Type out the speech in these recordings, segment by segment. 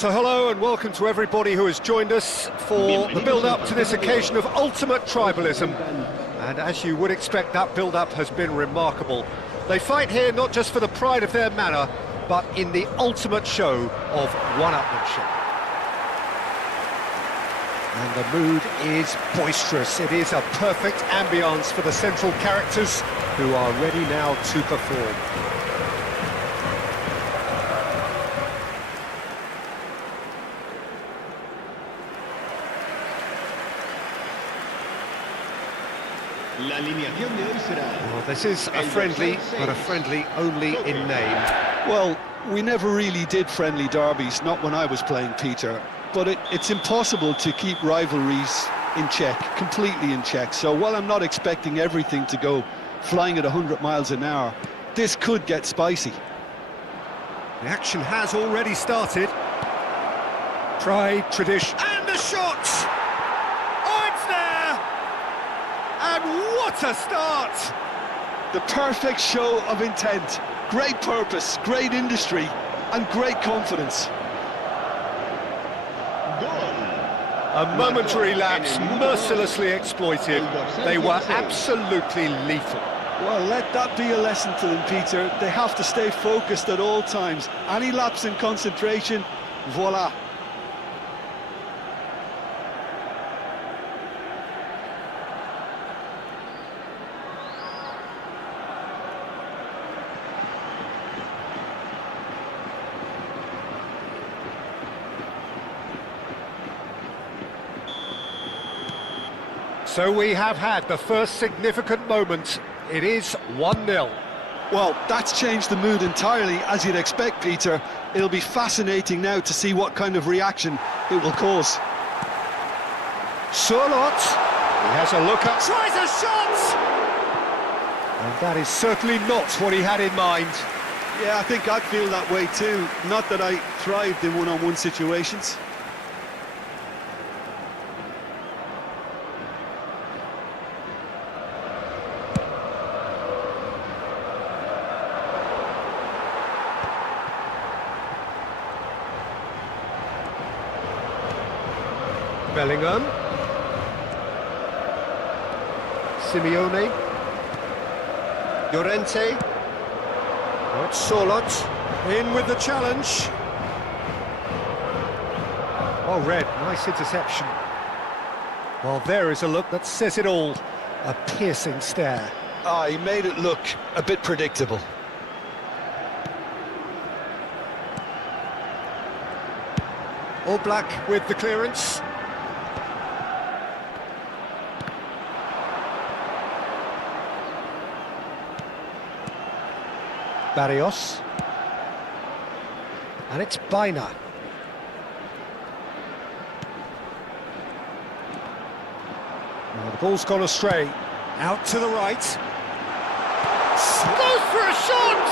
So hello and welcome to everybody who has joined us for the build-up to this occasion of ultimate tribalism. And as you would expect, that build-up has been remarkable. They fight here not just for the pride of their manor, but in the ultimate show of one-upmanship. And the mood is boisterous. It is a perfect ambience for the central characters who are ready now to perform. Well, this is a friendly, but a friendly only in name. Well, we never really did friendly derbies, not when I was playing, Peter. But it's impossible to keep rivalries in check, completely in check. So while I'm not expecting everything to go flying at 100 miles an hour, this could get spicy. The action has already started. Pride, tradition, and the shot! Oh, it's there! And what a start! The perfect show of intent, great purpose, great industry, and great confidence. A momentary lapse, mercilessly exploited. They were absolutely lethal. Well, let that be a lesson to them, Peter. They have to stay focused at all times. Any lapse in concentration, voila. So we have had the first significant moment. It is 1-0. Well, that's changed the mood entirely, as you'd expect, Peter. It'll be fascinating now to see what kind of reaction it will cause. Surlot, he has a look up, tries a shot! And that is certainly not what he had in mind. Yeah, I think I'd feel that way too. Not that I thrived in one-on-one situations. Bellingham. Simeone. Llorente. Oh, it's Surlot. In with the challenge. Oh, Red, nice interception. Well, there is a look that says it all. A piercing stare. Ah, he made it look a bit predictable. All Black with the clearance. Barrios. And it's Espana. Well, the ball's gone astray. Out to the right. Goes for a shot!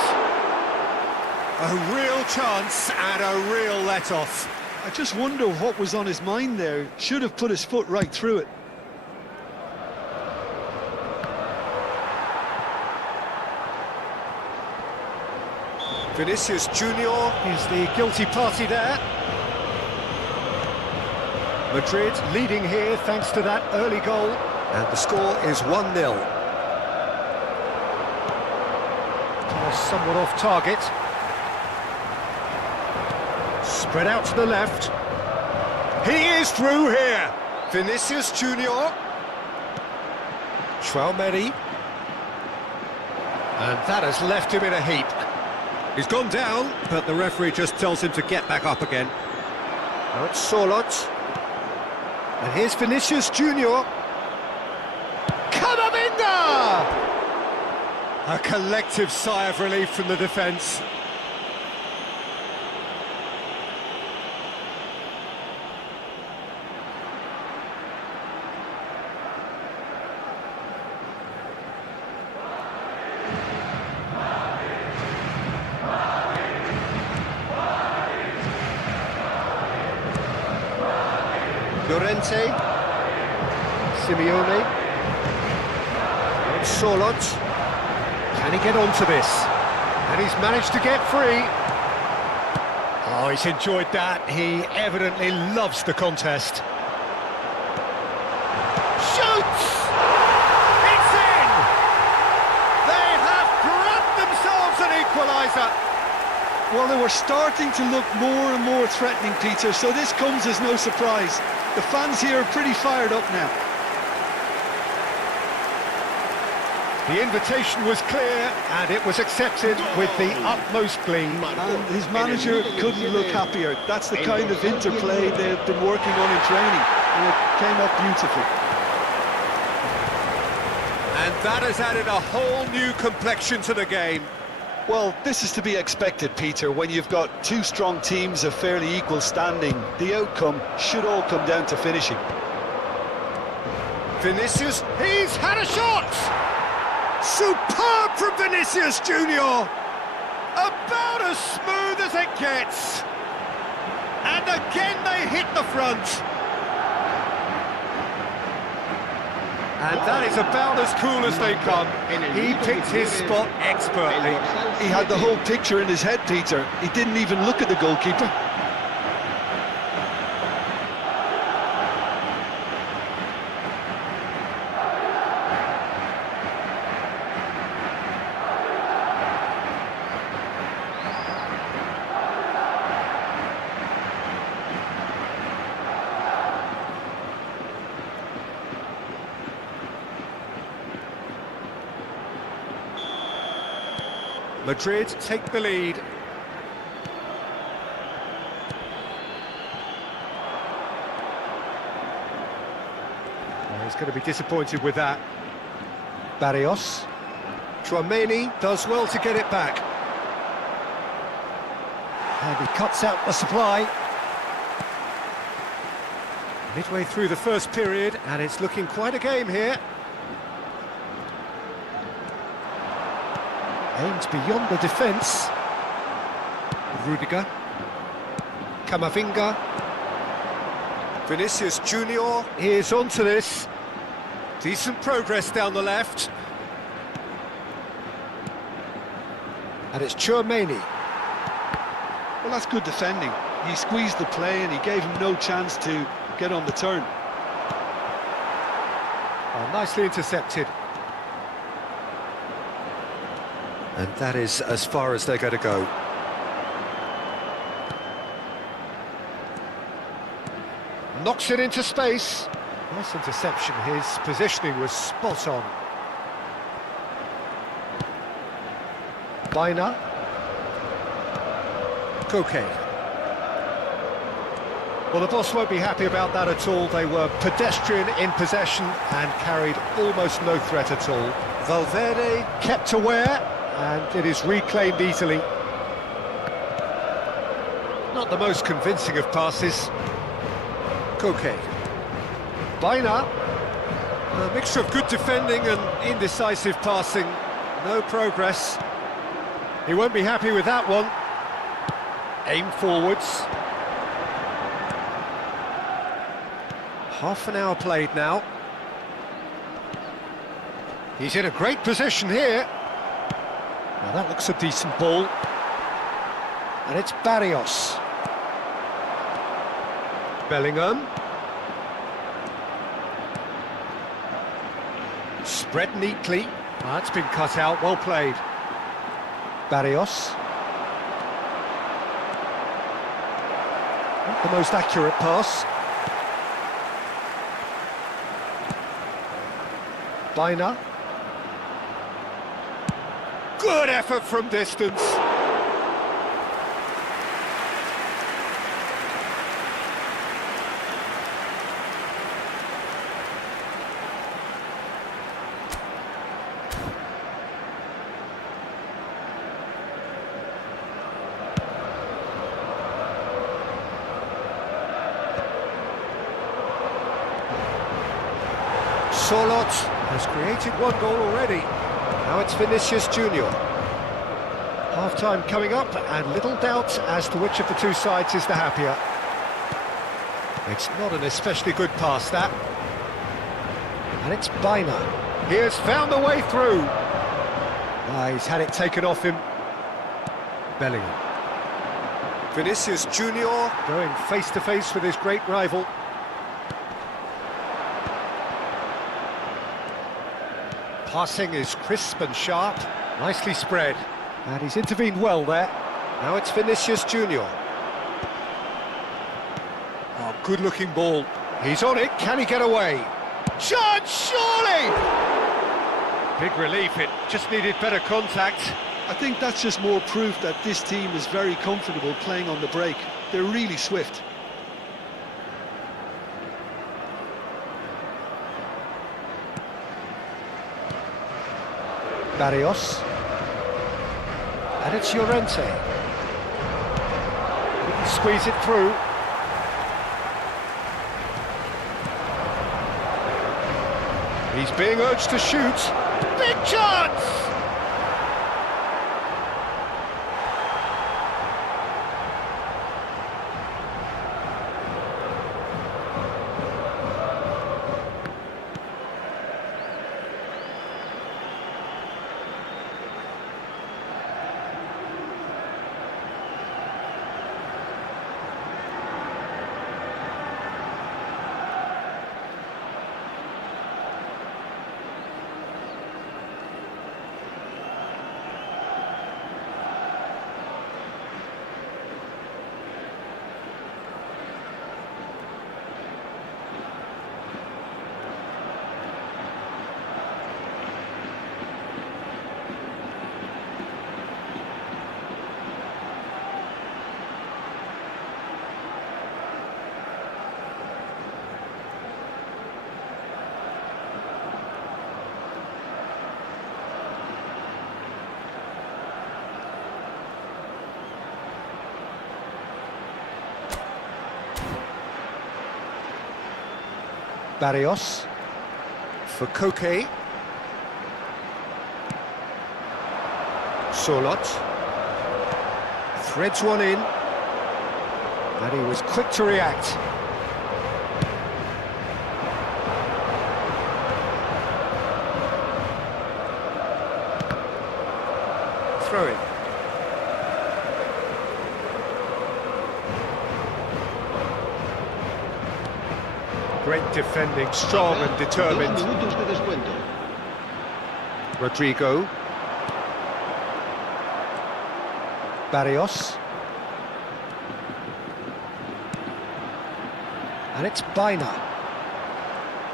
A real chance and a real let-off. I just wonder what was on his mind there. Should have put his foot right through it. Vinicius Junior is the guilty party there. Madrid leading here thanks to that early goal. And the score is 1-0. Somewhat off target. Spread out to the left. He is through here. Vinicius Junior. Traumeri. And that has left him in a heap. He's gone down, but the referee just tells him to get back up again. Now it's Surlot. And here's Vinicius Junior. Camavinga! A collective sigh of relief from the defence. Llorente, Simeone, and Surlot. Can he get onto this? And he's managed to get free. Oh, he's enjoyed that. He evidently loves the contest. Shoots! It's in! They have grabbed themselves an equaliser. Well, they were starting to look more and more threatening, Peter, so this comes as no surprise. The fans here are pretty fired up now. The invitation was clear, and it was accepted with the utmost glee. And his manager couldn't look happier. That's the kind of interplay they've been working on in training, and it came up beautifully. And that has added a whole new complexion to the game. Well, this is to be expected, Peter. When you've got two strong teams of fairly equal standing, the outcome should all come down to finishing. Vinicius, he's had a shot! Superb from Vinicius Junior! About as smooth as it gets. And again they hit the front. And that is about as cool as they come. He picked his spot expertly. He had the whole picture in his head, Peter. He didn't even look at the goalkeeper. Madrid take the lead. Well, he's going to be disappointed with that. Barrios. Tchouaméni does well to get it back. And he cuts out the supply. Midway through the first period, and it's looking quite a game here. Aims beyond the defence. Rudiger. Camavinga. Vinicius Junior is onto this. Decent progress down the left. And it's Tchouaméni. Well, that's good defending. He squeezed the play and he gave him no chance to get on the turn. Oh, nicely intercepted. And that is as far as they're going to go. Knocks it into space. Nice interception. His positioning was spot on. Espana. Koke. Well, the boss won't be happy about that at all. They were pedestrian in possession and carried almost no threat at all. Valverde kept aware, and it is reclaimed easily. Not the most convincing of passes. Koke. Espana. A mixture of good defending and indecisive passing. No progress. He won't be happy with that one. Aim forwards. Half an hour played now. He's in a great position here. Now that looks a decent ball. And it's Barrios. Bellingham. Spread neatly. That's been cut out, well played. Barrios. Not the most accurate pass. Espana. Good effort from distance. Solot has created one goal already. Now it's Vinicius Junior. Half-time coming up, and little doubt as to which of the two sides is the happier. It's not an especially good pass, that. And it's Espana. He has found a way through. He's had it taken off him. Bellingham. Vinicius Junior going face-to-face with his great rival. Passing is crisp and sharp, nicely spread. And he's intervened well there. Now it's Vinicius Junior. Oh, good-looking ball. He's on it, can he get away? Chance, surely! Big relief, it just needed better contact. I think that's just more proof that this team is very comfortable playing on the break. They're really swift. Barrios. And it's Llorente. He can squeeze it through. He's being urged to shoot. Big chance! Barrios for Koke. Sorlot threads one in, and he was quick to react. Throw it. Great defending, strong and determined. Rodrigo. Barrios. And it's Espana.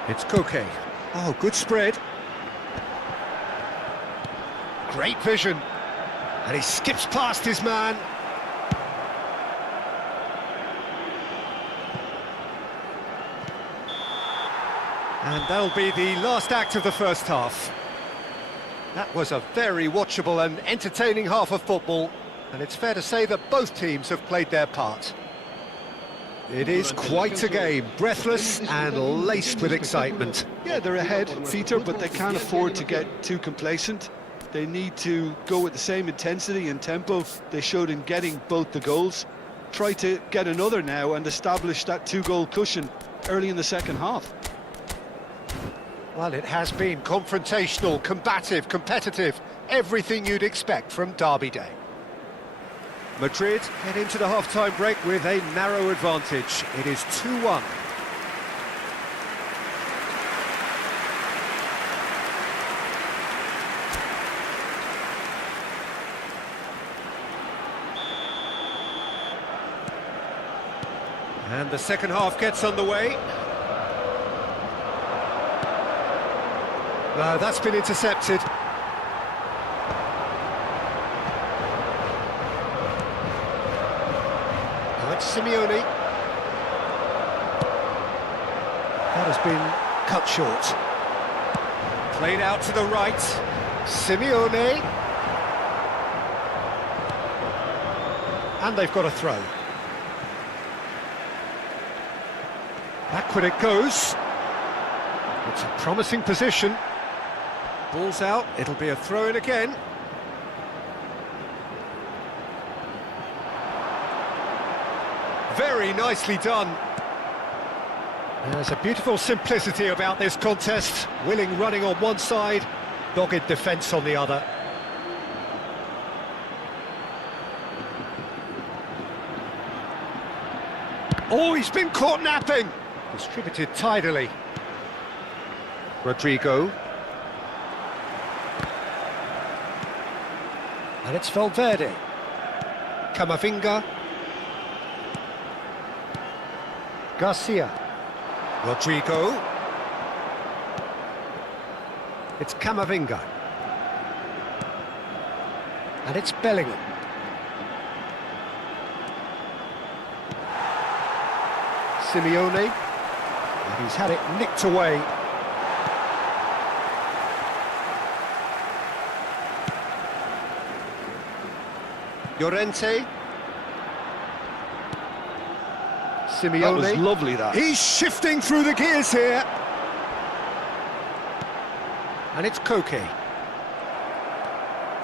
It's Koke. Oh, good spread. Great vision. And he skips past his man. And that'll be the last act of the first half. That was a very watchable and entertaining half of football, and it's fair to say that both teams have played their part. It is quite a game, breathless and laced with excitement. Yeah, they're ahead, Peter, but they can't afford to get too complacent. They need to go with the same intensity and tempo they showed in getting both the goals. Try to get another now and establish that two-goal cushion early in the second half. Well, it has been confrontational, combative, competitive, everything you'd expect from Derby Day. Madrid head into the half-time break with a narrow advantage. It is 2-1. And the second half gets underway. No, that's been intercepted. Now it's Simeone. That has been cut short. Played out to the right. Simeone. And they've got a throw. Backward it goes. It's a promising position. Ball's out, it'll be a throw-in again. Very nicely done. There's a beautiful simplicity about this contest. Willing running on one side, dogged defence on the other. Oh, he's been caught napping. Distributed tidily. Rodrigo. And it's Valverde. Camavinga. Garcia. Rodrigo. It's Camavinga. And it's Bellingham. Simeone. And he's had it nicked away. Llorente. Simeone. That was lovely, that. He's shifting through the gears here. And it's Koke.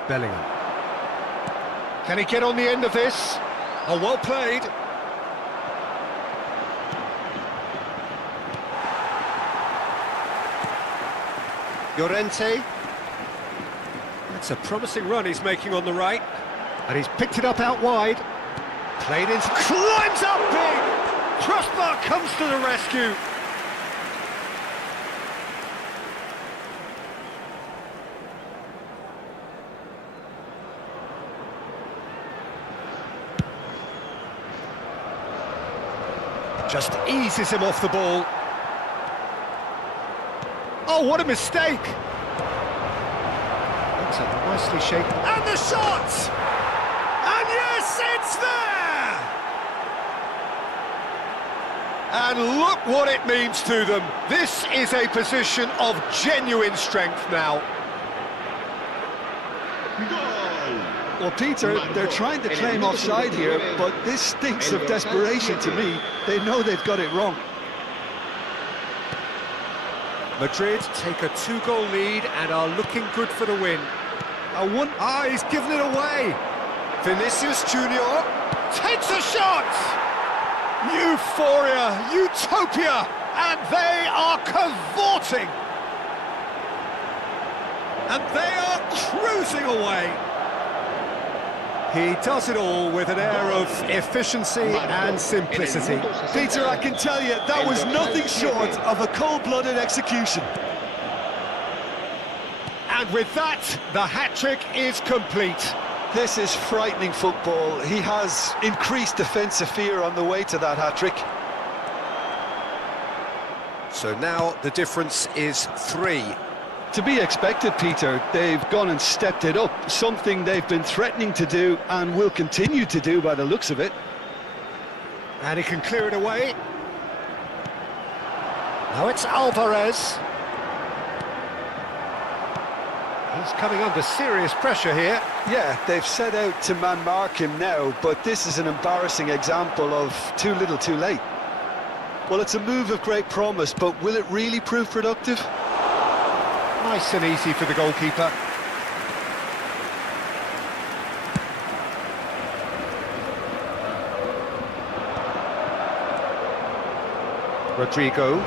Bellingham. Can he get on the end of this? Oh, well played. Llorente. That's a promising run he's making on the right. And he's picked it up out wide. Played into... Climbs up big! Crossbar comes to the rescue. Just eases him off the ball. Oh, what a mistake! That's a nicely shaped... And the shot! And yes, it's there! And look what it means to them. This is a position of genuine strength now. Well, Peter, they're trying to claim offside here, but this stinks of desperation to me. They know they've got it wrong. Madrid take a 2-goal lead and are looking good for the win. He's given it away. Vinicius Junior takes a shot. Euphoria, utopia, and they are cavorting. And they are cruising away. He does it all with an air of efficiency and simplicity. Peter, I can tell you, that was nothing short of a cold-blooded execution. And with that, the hat-trick is complete. This is frightening football. He has increased defensive fear on the way to that hat-trick. So now the difference is 3. To be expected, Peter. They've gone and stepped it up, something they've been threatening to do and will continue to do by the looks of it. And he can clear it away. Now it's Alvarez. He's coming under serious pressure here. Yeah, they've set out to man-mark him now, but this is an embarrassing example of too little too late. Well, it's a move of great promise, but will it really prove productive? Nice and easy for the goalkeeper. Rodrigo.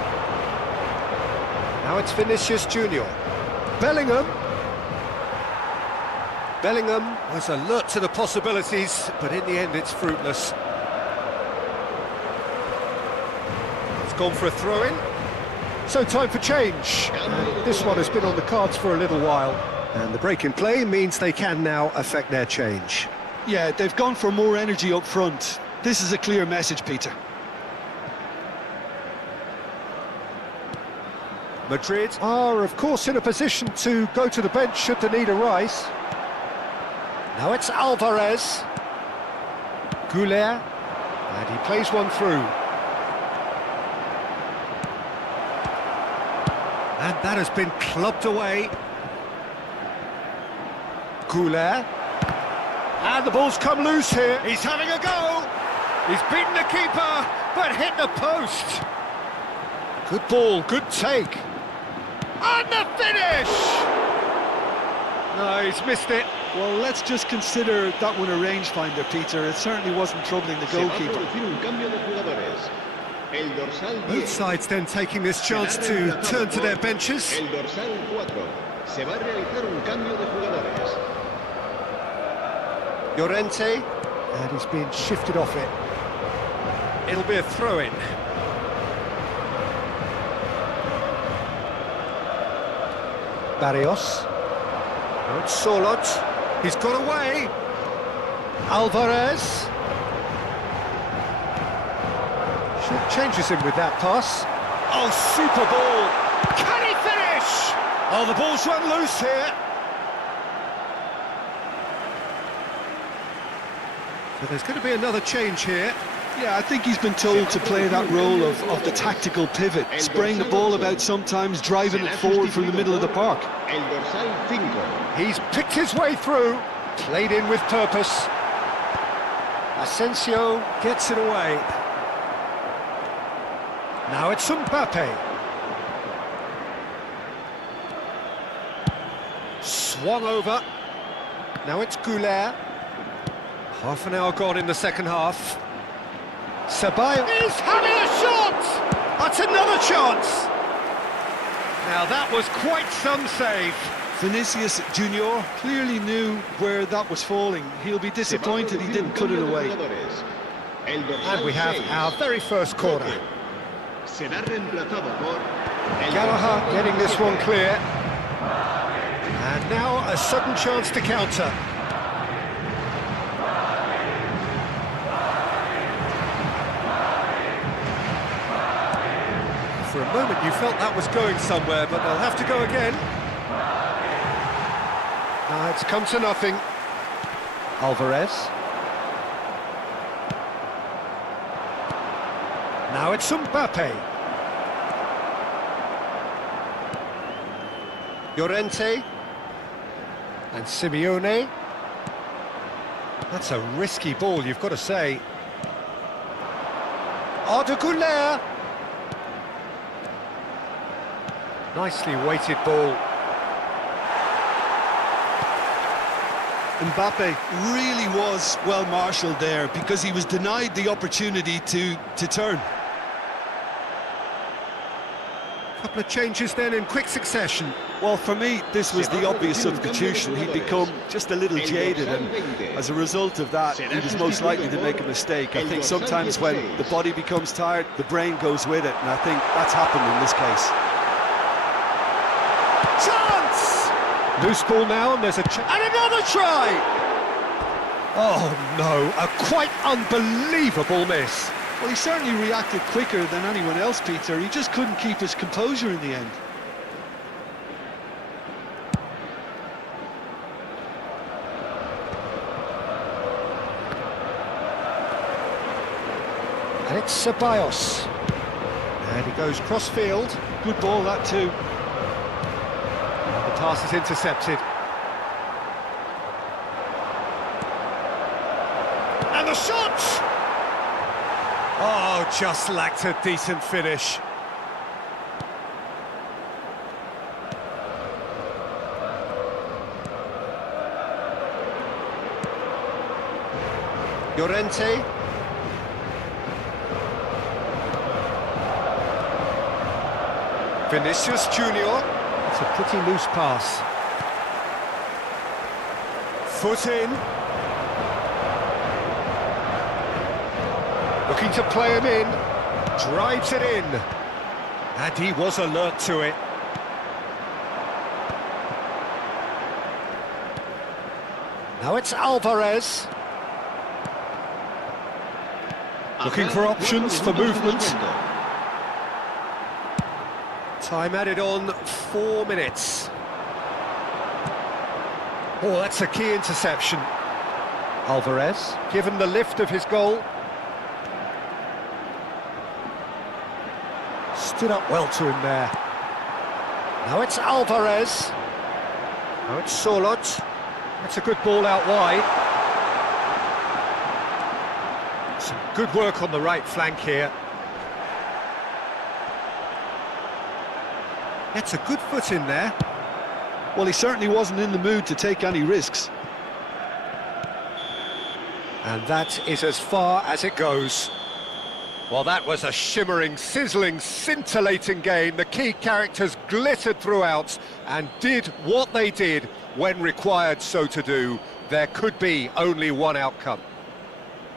Now it's Vinicius Junior. Bellingham. Bellingham was alert to the possibilities, but in the end it's fruitless. It's gone for a throw-in. So time for change. And this one has been on the cards for a little while. And the break in play means they can now affect their change. Yeah, they've gone for more energy up front. This is a clear message, Peter. Madrid are, of course, in a position to go to the bench should the need arise. Now it's Alvarez. Goulet. And he plays one through. And that has been clubbed away. Goulet. And the ball's come loose here. He's having a go. He's beaten the keeper, but hit the post. Good ball, good take. And the finish! No, he's missed it. Well, let's just consider that one a rangefinder, Peter. It certainly wasn't troubling the goalkeeper. Both sides then taking this chance to turn to their benches. Llorente, and he's being shifted off it. It'll be a throw-in. Barrios. Oh, it's Solot. He's got away. Alvarez. Short changes him with that pass. Oh, super ball. Can he finish? Oh, the ball's run loose here. So there's going to be another change here. Yeah, I think he's been told to play that role of the tactical pivot, spraying the ball about sometimes, driving it forward from the middle of the park. He's picked his way through, played in with purpose. Asensio gets it away. Now it's Mbappe. Swung over. Now it's Goulet. Half an hour gone in the second half. Ceballos is having a shot! That's another chance! Now that was quite some save. Vinicius Junior clearly knew where that was falling. He'll be disappointed he didn't put it away. And we have our very first corner. Gallagher getting this one clear. And now a sudden chance to counter. For a moment you felt that was going somewhere, but they'll have to go again. It's come to nothing. Alvarez. Now it's Mbappe. Llorente. And Simeone. That's a risky ball, you've got to say. Arda Güler. Nicely weighted ball. Mbappe really was well marshalled there because he was denied the opportunity to turn. Couple of changes then in quick succession. Well, for me, this was the obvious substitution. He'd become just a little jaded, and as a result of that, he was most likely to make a mistake. I think sometimes when the body becomes tired, the brain goes with it, and I think that's happened in this case. Chance! Loose ball now, and there's a chance. And another try! Oh no, a quite unbelievable miss. Well, he certainly reacted quicker than anyone else, Peter. He just couldn't keep his composure in the end. And it's Ceballos. And he goes cross-field. Good ball, that too. The pass is intercepted. And the shot! Oh, just lacked a decent finish. Llorente. Vinicius Junior. It's a pretty loose pass. Foot in. Looking to play him in. Drives it in. And he was alert to it. Now it's Alvarez. Looking for options for movement. Time added on 4 minutes. Oh, that's a key interception. Alvarez, given the lift of his goal. Stood up well to him there. Now it's Alvarez. Now it's Solot. That's a good ball out wide. Some good work on the right flank here. Gets a good foot in there. Well, he certainly wasn't in the mood to take any risks. And that is as far as it goes. Well, that was a shimmering, sizzling, scintillating game. The key characters glittered throughout and did what they did when required so to do. There could be only one outcome.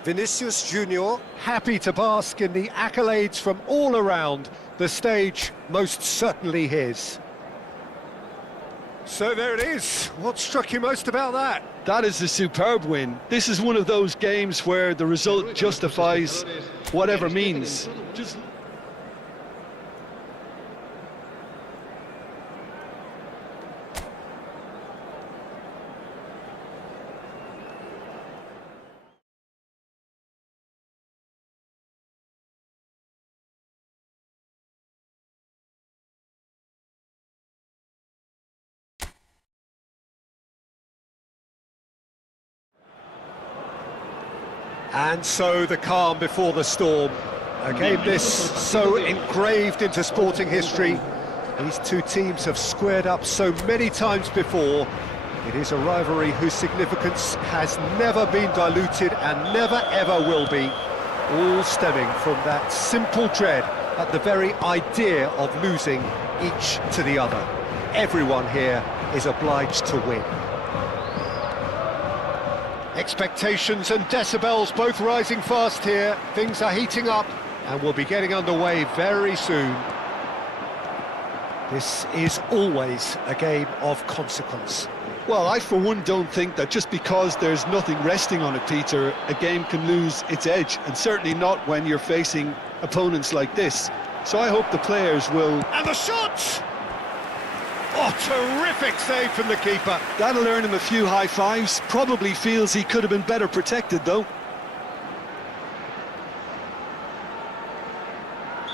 Vinicius Junior, happy to bask in the accolades from all around. The stage most certainly his. So there it is. What struck you most about that? That is a superb win. This is one of those games where the result justifies whatever means. And so the calm before the storm. A game this so engraved into sporting history. These two teams have squared up so many times before. It is a rivalry whose significance has never been diluted and never ever will be. All stemming from that simple dread at the very idea of losing each to the other. Everyone here is obliged to win. Expectations and decibels both rising fast here. Things are heating up and we'll be getting underway very soon. This is always a game of consequence. Well, I for one don't think that just because there's nothing resting on it, Peter, a game can lose its edge, and certainly not when you're facing opponents like this. So I hope the players will... And the shot! Oh, terrific save from the keeper. That'll earn him a few high fives. Probably feels he could have been better protected, though.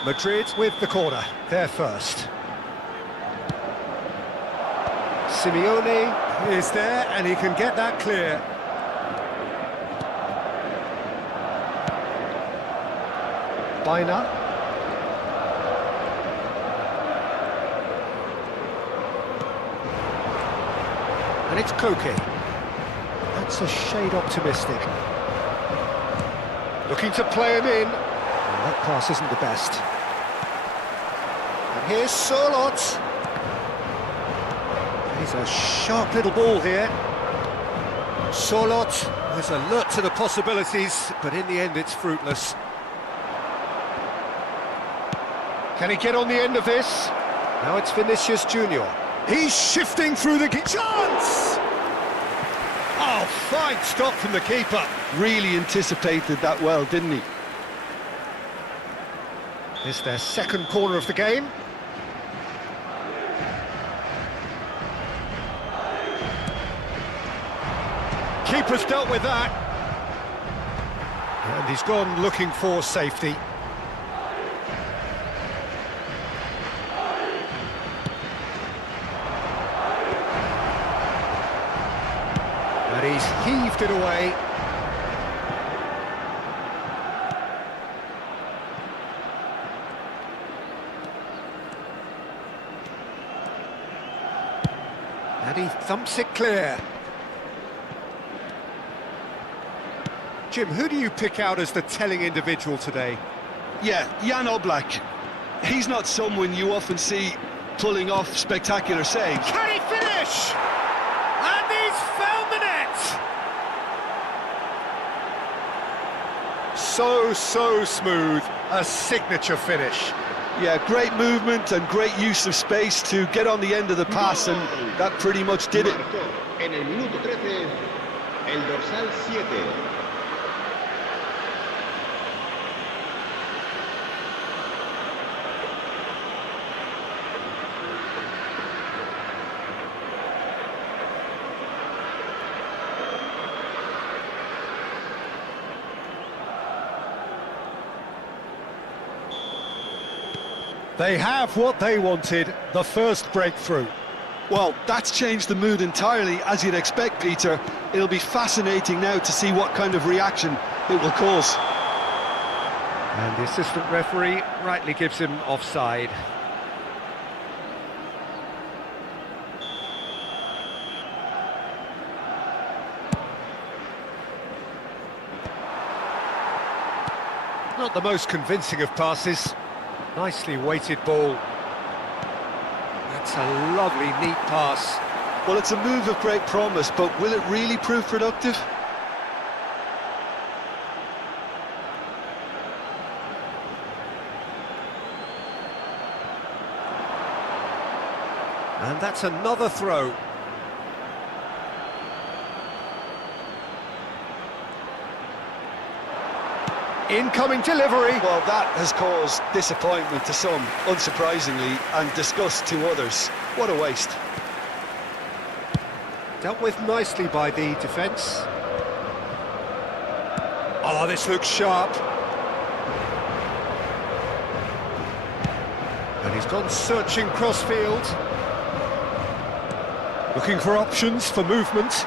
Madrid with the corner, they're first. Simeone is there and he can get that clear. Espana. And it's Koke. That's a shade optimistic. Looking to play him in. Well, that pass isn't the best. And here's Solot. He's a sharp little ball here. Solot is alert to the possibilities, but in the end it's fruitless. Can he get on the end of this? Now it's Vinicius Junior. He's shifting through the chance! Oh, fine stop from the keeper. Really anticipated that well, didn't he? It's their second corner of the game. Keeper's dealt with that. And he's gone looking for safety. And he's heaved it away. And he thumps it clear. Jim, who do you pick out as the telling individual today? Yeah, Jan Oblak. He's not someone you often see pulling off spectacular saves. Can he finish? And he's found the net! So smooth, a signature finish. Yeah, great movement and great use of space to get on the end of the pass, and that pretty much did it. En el minuto 13, el dorsal 7. They have what they wanted, the first breakthrough. Well, that's changed the mood entirely, as you'd expect, Peter. It'll be fascinating now to see what kind of reaction it will cause. And the assistant referee rightly gives him offside. Not the most convincing of passes. Nicely weighted ball. That's a lovely, neat pass. Well, it's a move of great promise, but will it really prove productive? And that's another throw. Incoming delivery. Well, that has caused disappointment to some, unsurprisingly, and disgust to others. What a waste. Dealt with nicely by the defence. Oh, this looks sharp. And he's gone searching crossfield. Looking for options for movement.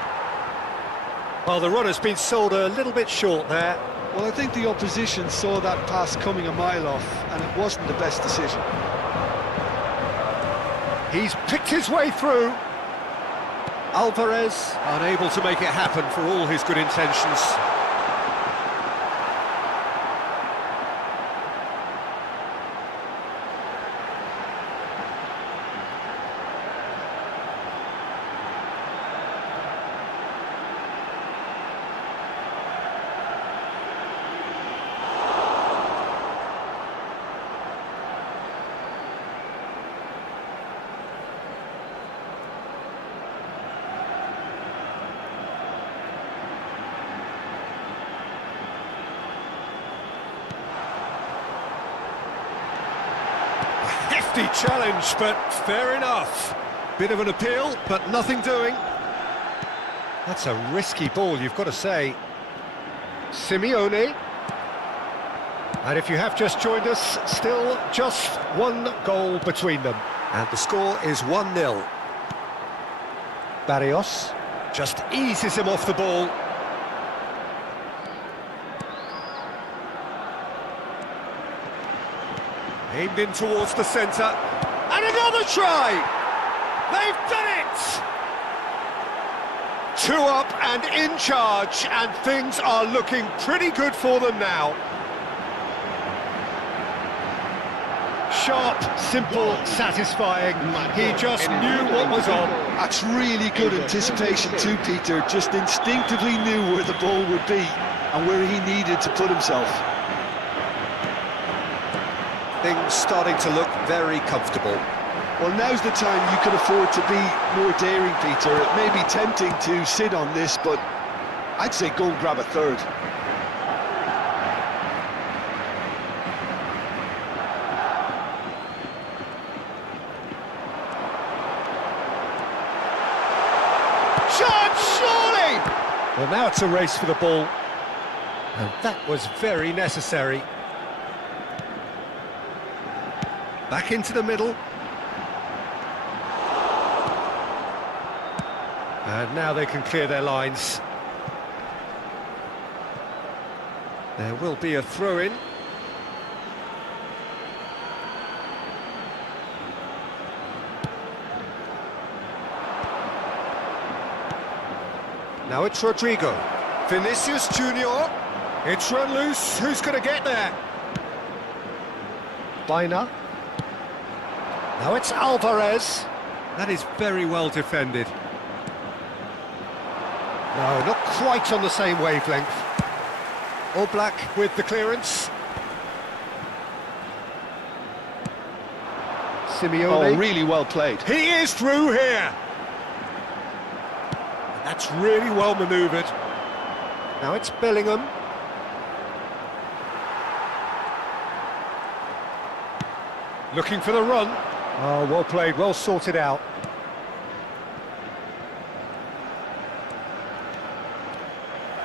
Well, the runner's been sold a little bit short there. Well, I think the opposition saw that pass coming a mile off, and it wasn't the best decision. He's picked his way through. Alvarez unable to make it happen for all his good intentions. Challenge, but fair enough. Bit of an appeal, but nothing doing. That's a risky ball, you've got to say. Simeone. And if you have just joined us, still just one goal between them. And the score is 1-0. Barrios just eases him off the ball. Aimed in towards the centre, and another try! They've done it! 2 up and in charge, and things are looking pretty good for them now. Sharp, simple, satisfying. He just knew what was on. That's really good anticipation too, Peter. Just instinctively knew where the ball would be and where he needed to put himself. Things starting to look very comfortable. Well, now's the time you can afford to be more daring, Peter. It may be tempting to sit on this, but I'd say go and grab a third. Shot, surely! Well, now it's a race for the ball. And that was very necessary. Back into the middle. And now they can clear their lines. There will be a throw-in. Now it's Rodrigo. Vinicius Junior. It's run loose. Who's going to get there? Espana. Now it's Alvarez. That is very well defended. No, not quite on the same wavelength. All Black with the clearance. Simeone. Oh, really well played. He is through here. That's really well manoeuvred. Now it's Bellingham. Looking for the run. Oh, well played, well sorted out.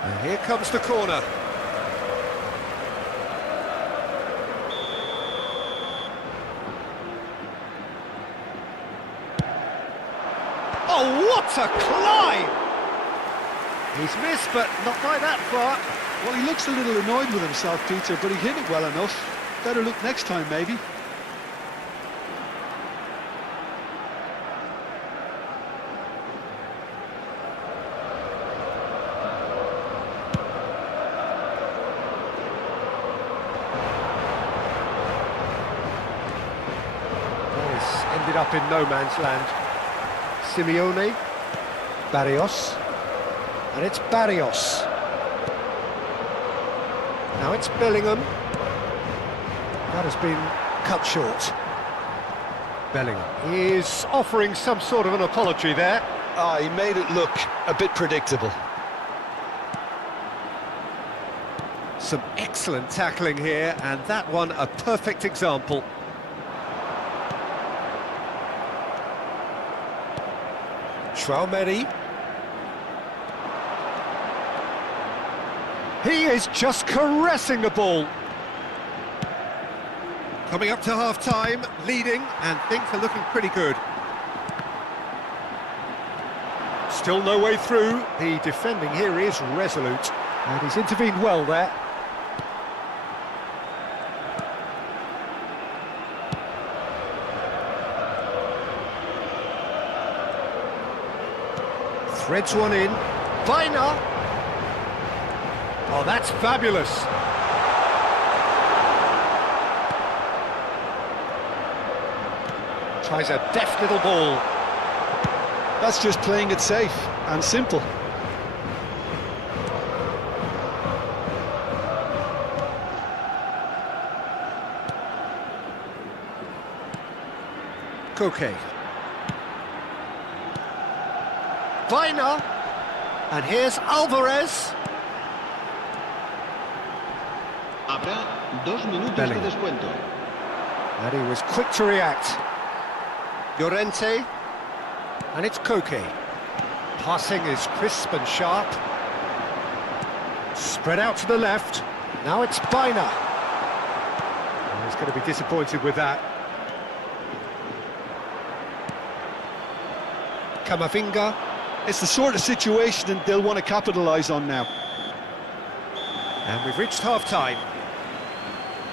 And here comes the corner. Oh, what a climb! He's missed, but not by that far. Well, he looks a little annoyed with himself, Peter, but he hit it well enough. Better look next time, maybe. Ended up in no man's land. Simeone, Barrios, and it's Barrios. Now it's Bellingham. That has been cut short. Bellingham is offering some sort of an apology there. He made it look a bit predictable. Some excellent tackling here, and that one a perfect example. Traoré. He is just caressing the ball. Coming up to half-time, leading, and things are looking pretty good. Still no way through. The defending here is resolute, and he's intervened well there. Threads one in. Espana. Oh, that's fabulous. Tries a deft little ball. That's just playing it safe and simple. Koke. Espana. And here's Alvarez. Habrá 2 minutos Bellingham. de descuento. And he was quick to react. Llorente. And it's Koke. Passing is crisp and sharp. Spread out to the left. Now it's Espana. Oh, he's going to be disappointed with that. Camavinga. It's the sort of situation that they'll want to capitalise on now. And we've reached half-time.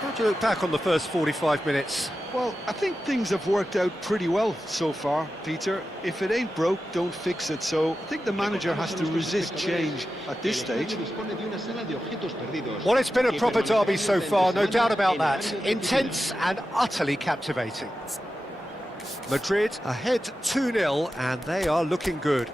How do you look back on the first 45 minutes? Well, I think things have worked out pretty well so far, Peter. If it ain't broke, don't fix it. So I think the manager has to resist change at this stage. Well, it's been a proper derby so far, no doubt about that. Intense and utterly captivating. Madrid ahead 2-0, and they are looking good.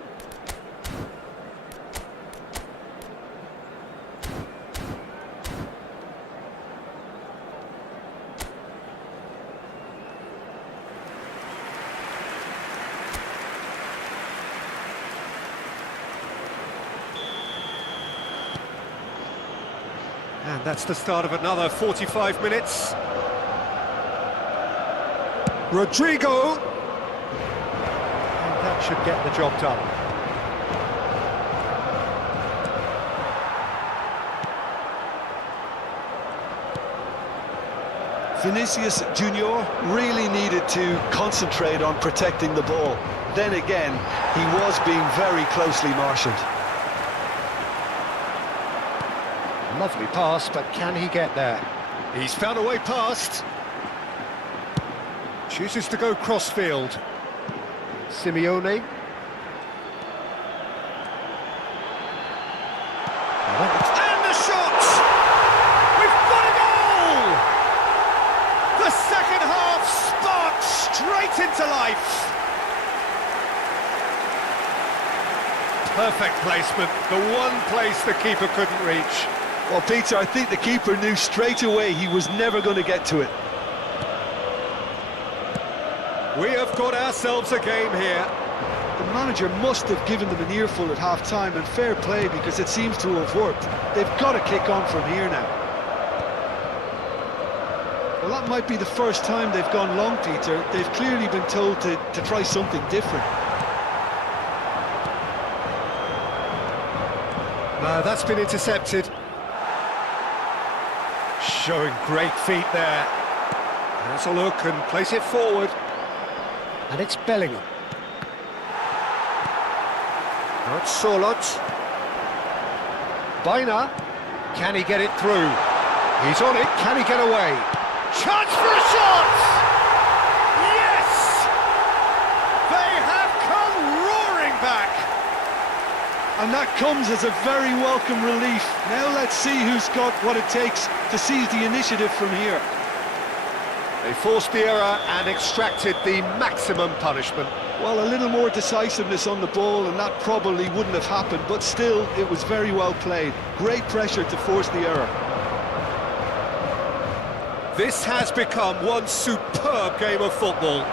And that's the start of another 45 minutes. Rodrigo. And that should get the job done. Vinicius Junior really needed to concentrate on protecting the ball. Then again, he was being very closely marshalled. Lovely pass, but can he get there? He's found a way past. Chooses to go crossfield. Simeone. And the shot! We've got a goal! The second half sparks straight into life. Perfect placement, the one place the keeper couldn't reach. Well, Peter, I think the keeper knew straight away he was never going to get to it. We have got ourselves a game here. The manager must have given them an earful at half-time, and fair play, because it seems to have worked. They've got to kick on from here now. Well, that might be the first time they've gone long, Peter. They've clearly been told to try something different. No, that's been intercepted. Showing great feet there. Has a look and place it forward. And it's Bellingham. Now it's Solot. Espana. Can he get it through? He's on it. Can he get away? Chance for a shot! Yes! They have come roaring back. And that comes as a very welcome relief. Now let's see who's got what it takes to seize the initiative from here. They forced the error and extracted the maximum punishment. Well, a little more decisiveness on the ball and that probably wouldn't have happened, but still, it was very well played. Great pressure to force the error. This has become one superb game of football.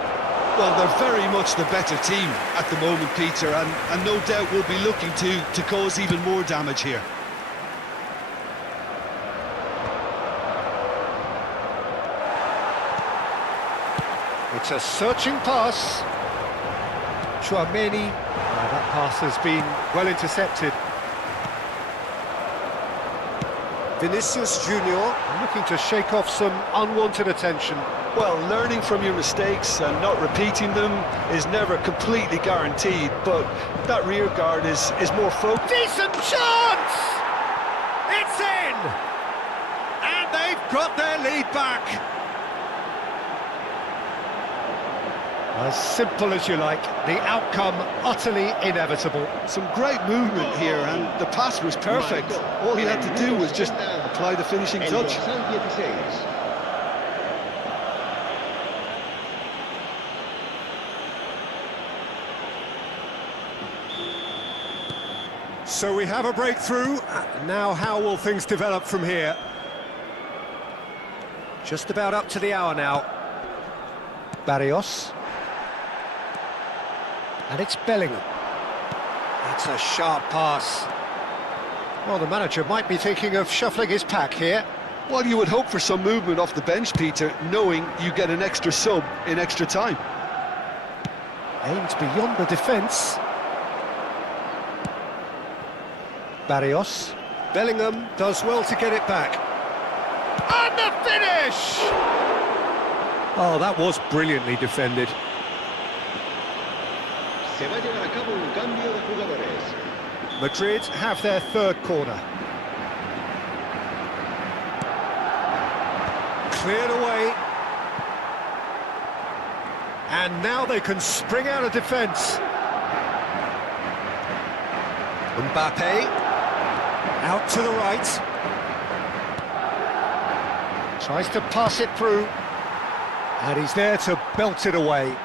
Well, they're very much the better team at the moment, Peter, and no doubt will be looking to cause even more damage here. It's a searching pass. Chouameni. That pass has been well intercepted. Vinicius Junior looking to shake off some unwanted attention. Well, learning from your mistakes and not repeating them is never completely guaranteed, but that rear guard is more focused. Decent chance! It's in! And they've got their lead back. As simple as you like, the outcome utterly inevitable. Some great movement here, and the pass was perfect. All he had to do was just apply the finishing touch. So we have a breakthrough. Now how will things develop from here? Just about up to the hour now. Barrios. And it's Bellingham. That's a sharp pass. Well, the manager might be thinking of shuffling his pack here. Well, you would hope for some movement off the bench, Peter, knowing you get an extra sub in extra time. Aimed beyond the defence. Barrios. Bellingham does well to get it back. And the finish! Oh, that was brilliantly defended. Se va a llevar a cabo un cambio de jugadores. Madrid have their third corner. Cleared away. And now they can spring out of defence. Mbappe. Out to the right. Tries to pass it through. And he's there to belt it away.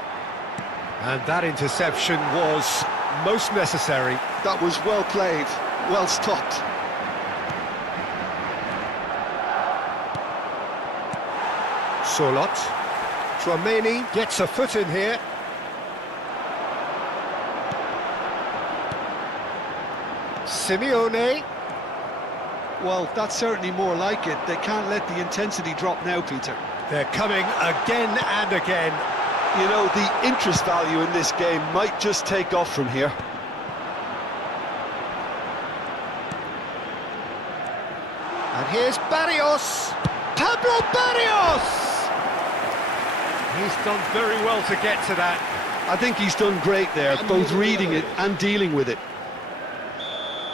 And that interception was most necessary. That was well played, well stopped. Solot. Chouameni gets a foot in here. Simeone. Well, that's certainly more like it. They can't let the intensity drop now, Peter. They're coming again and again. You know, the interest value in this game might just take off from here. And here's Barrios. Pablo Barrios! He's done very well to get to that. I think he's done great there, both reading it and dealing with it.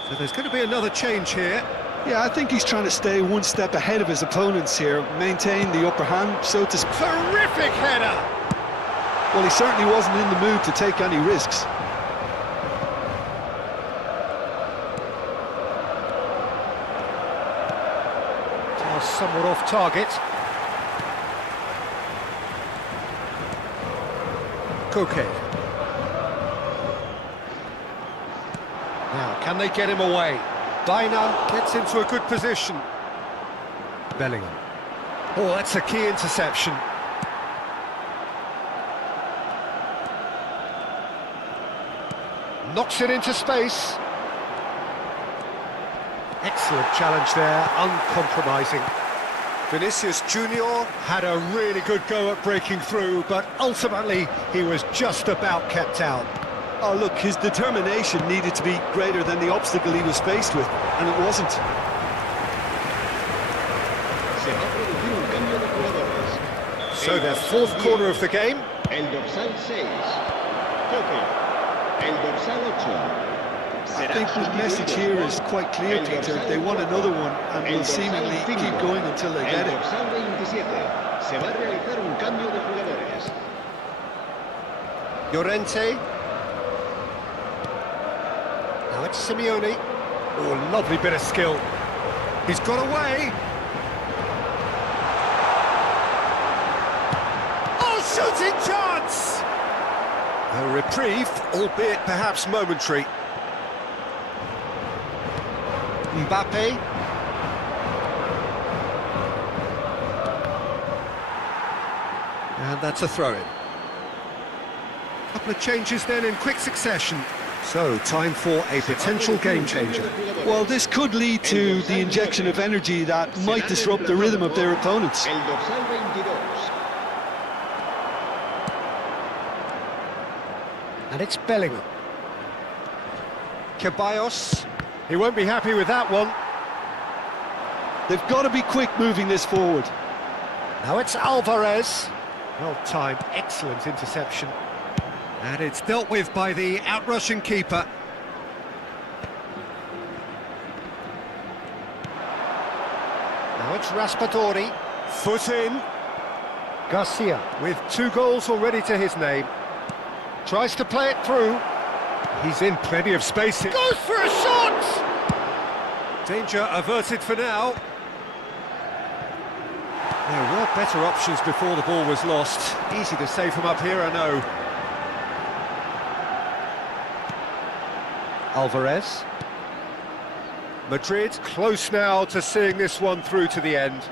So there's going to be another change here. Yeah, I think he's trying to stay one step ahead of his opponents here, maintain the upper hand, so to speak. Terrific header! Well, he certainly wasn't in the mood to take any risks. Somewhat off target. Koke. Now, can they get him away? Baina gets into a good position. Bellingham. Oh, that's a key interception. Knocks it into space. Excellent challenge there, uncompromising. Vinicius Junior had a really good go at breaking through, but ultimately he was just about kept out. Oh, look, his determination needed to be greater than the obstacle he was faced with, and it wasn't. So their fourth corner of the game. El dorsal 6. Koke. El dorsal 8. I think the message here is quite clear, Peter. They want another one and will seemingly keep going until they get it. Se va a realizar un cambio de jugadores. Llorente. Now it's Simeone. Oh, lovely bit of skill. He's got away. Oh, shooting chance! A reprieve, albeit perhaps momentary. Mbappe. And that's a throw-in. Couple of changes then in quick succession. So, time for a potential game changer. Well, this could lead to the injection of energy that might disrupt the rhythm of their opponents. El dorsal 22. And it's Bellingham. Ceballos. He won't be happy with that one. They've got to be quick moving this forward. Now it's Alvarez. Well timed, excellent interception. And it's dealt with by the outrushing keeper. Now it's Raspadori. Foot in. Garcia with 2 goals already to his name. Tries to play it through. He's in plenty of space. Goes for a shot! Danger averted for now. There were better options before the ball was lost. Easy to save from up here, I know. Alvarez. Madrid close now to seeing this one through to the end.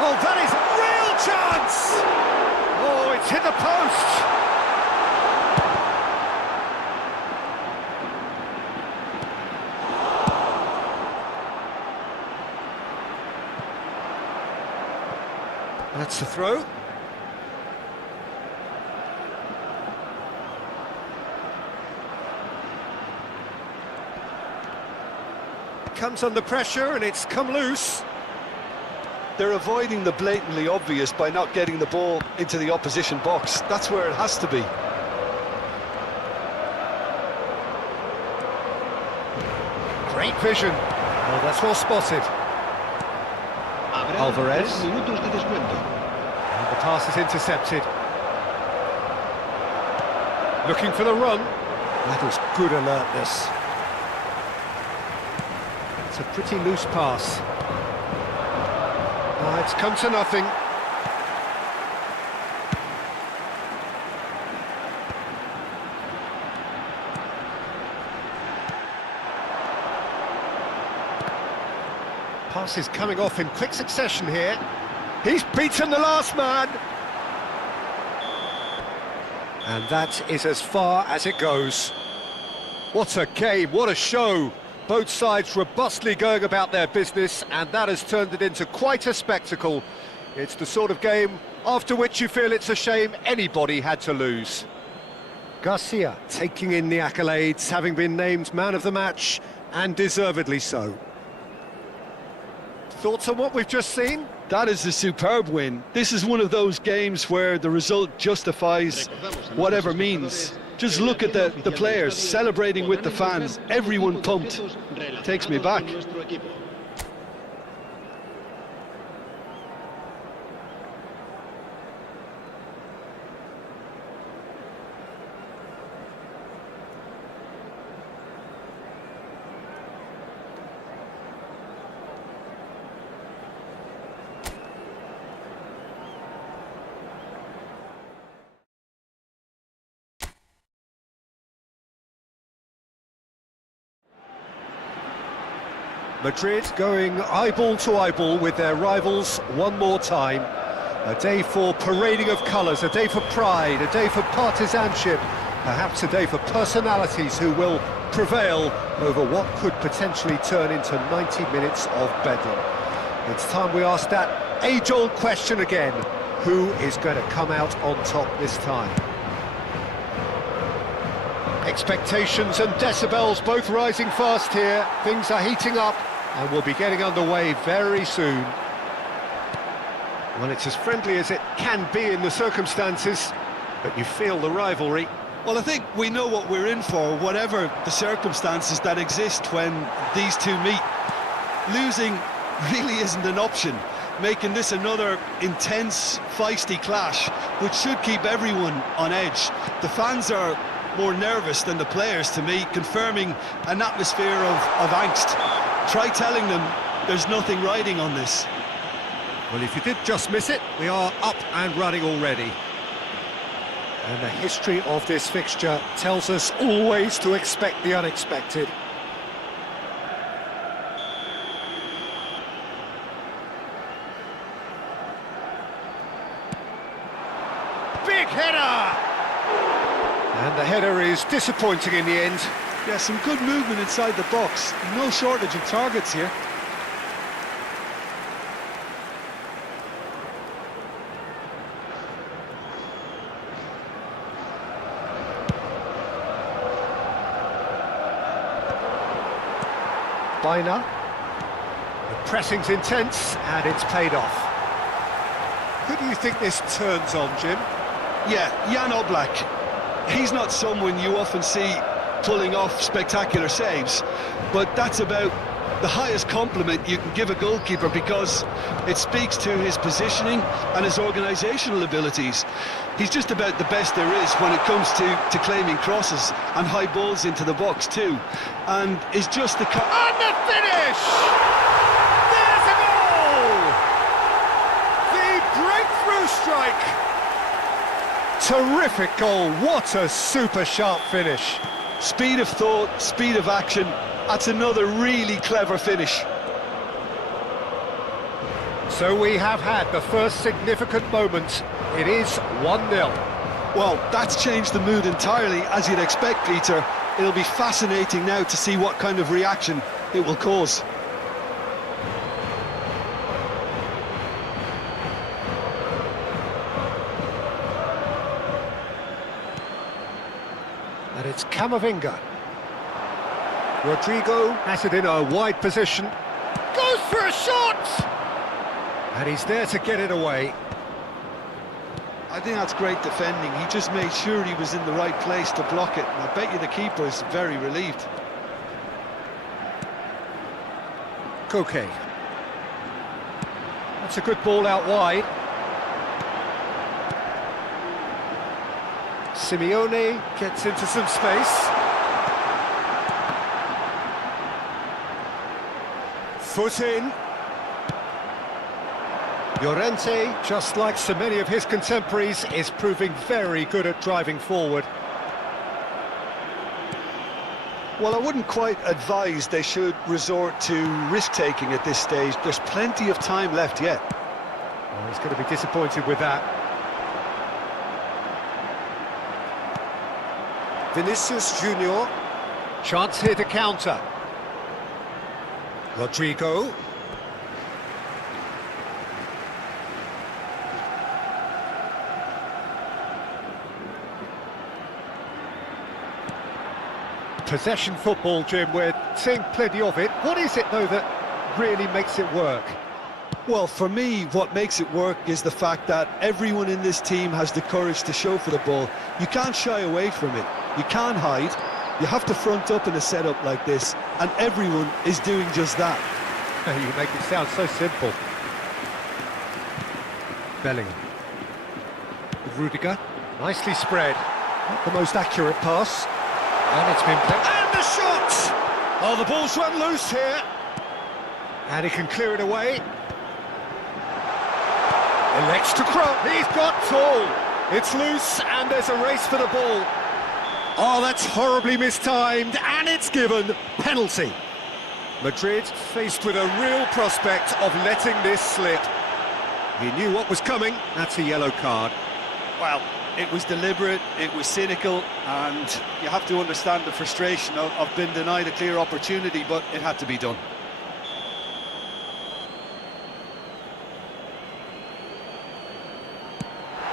Oh, that is a real chance! Oh, it's hit the post! That's the throw. Comes under pressure and it's come loose. They're avoiding the blatantly obvious by not getting the ball into the opposition box. That's where it has to be. Great vision. Well, that's well spotted. Alvarez. 3 minutos de descuento. And the pass is intercepted. Looking for the run. That was good alertness. It's a pretty loose pass. It's come to nothing. Pass is coming off in quick succession here. He's beaten the last man. And that is as far as it goes. What a game, what a show. Both sides robustly going about their business, and that has turned it into quite a spectacle. It's the sort of game after which you feel it's a shame anybody had to lose. Garcia taking in the accolades, having been named man of the match, and deservedly so. Thoughts on what we've just seen? That is a superb win. This is one of those games where the result justifies whatever means. Just look at the players celebrating with the fans, everyone pumped. Takes me back. Madrid going eyeball to eyeball with their rivals one more time. A day for parading of colours, a day for pride, a day for partisanship, perhaps a day for personalities who will prevail over what could potentially turn into 90 minutes of bedlam. It's time we ask that age-old question again. Who is going to come out on top this time? Expectations and decibels both rising fast here. Things are heating up and we'll be getting underway very soon. Well, it's as friendly as it can be in the circumstances, but you feel the rivalry. Well, I think we know what we're in for, whatever the circumstances that exist when these two meet. Losing really isn't an option, making this another intense, feisty clash, which should keep everyone on edge. The fans are more nervous than the players, to me, confirming an atmosphere of angst. Try telling them there's nothing riding on this. Well, if you did just miss it, we are up and running already. And the history of this fixture tells us always to expect the unexpected. big header! And the header is disappointing in the end. Yeah, some good movement inside the box. No shortage of targets here. Espana. The pressing's intense, and it's paid off. Who do you think this turns on, Jim? Yeah, Jan Oblak. He's not someone you often see pulling off spectacular saves, but that's about the highest compliment you can give a goalkeeper, because it speaks to his positioning and his organisational abilities. He's just about the best there is when it comes to claiming crosses and high balls into the box too, and is just the... And the finish! There's a goal! The breakthrough strike! Terrific goal, what a super sharp finish. Speed of thought, speed of action, that's another really clever finish. So we have had the first significant moment. It is 1-0. Well, that's changed the mood entirely, as you'd expect, Peter. It'll be fascinating now to see what kind of reaction it will cause. And it's Camavinga. Rodrigo has it in a wide position. Goes for a shot! And he's there to get it away. I think that's great defending. He just made sure he was in the right place to block it. And I bet you the keeper is very relieved. Koke. That's a good ball out wide. Simeone gets into some space. Foot in. Llorente, just like so many of his contemporaries, is proving very good at driving forward. Well, I wouldn't quite advise they should resort to risk-taking at this stage. There's plenty of time left yet. Well, he's going to be disappointed with that. Vinicius Junior. Chance here to counter. Rodrigo. Possession football, Jim, we're seeing plenty of it. What is it, though, that really makes it work? Well, for me, what makes it work is the fact that everyone in this team has the courage to show for the ball. You can't shy away from it. You can't hide. You have to front up in a setup like this, and everyone is doing just that. You make it sound so simple. Bellingham. Rudiger, nicely spread. Not the most accurate pass. And it's been played. And the shot! Oh, the ball's run loose here. And he can clear it away. Elects to cross. He's got tall. It's loose, and there's a race for the ball. Oh, that's horribly mistimed, and it's given. Penalty. Madrid faced with a real prospect of letting this slip. He knew what was coming. That's a yellow card. Well, it was deliberate, it was cynical, and you have to understand the frustration of being denied a clear opportunity, but it had to be done.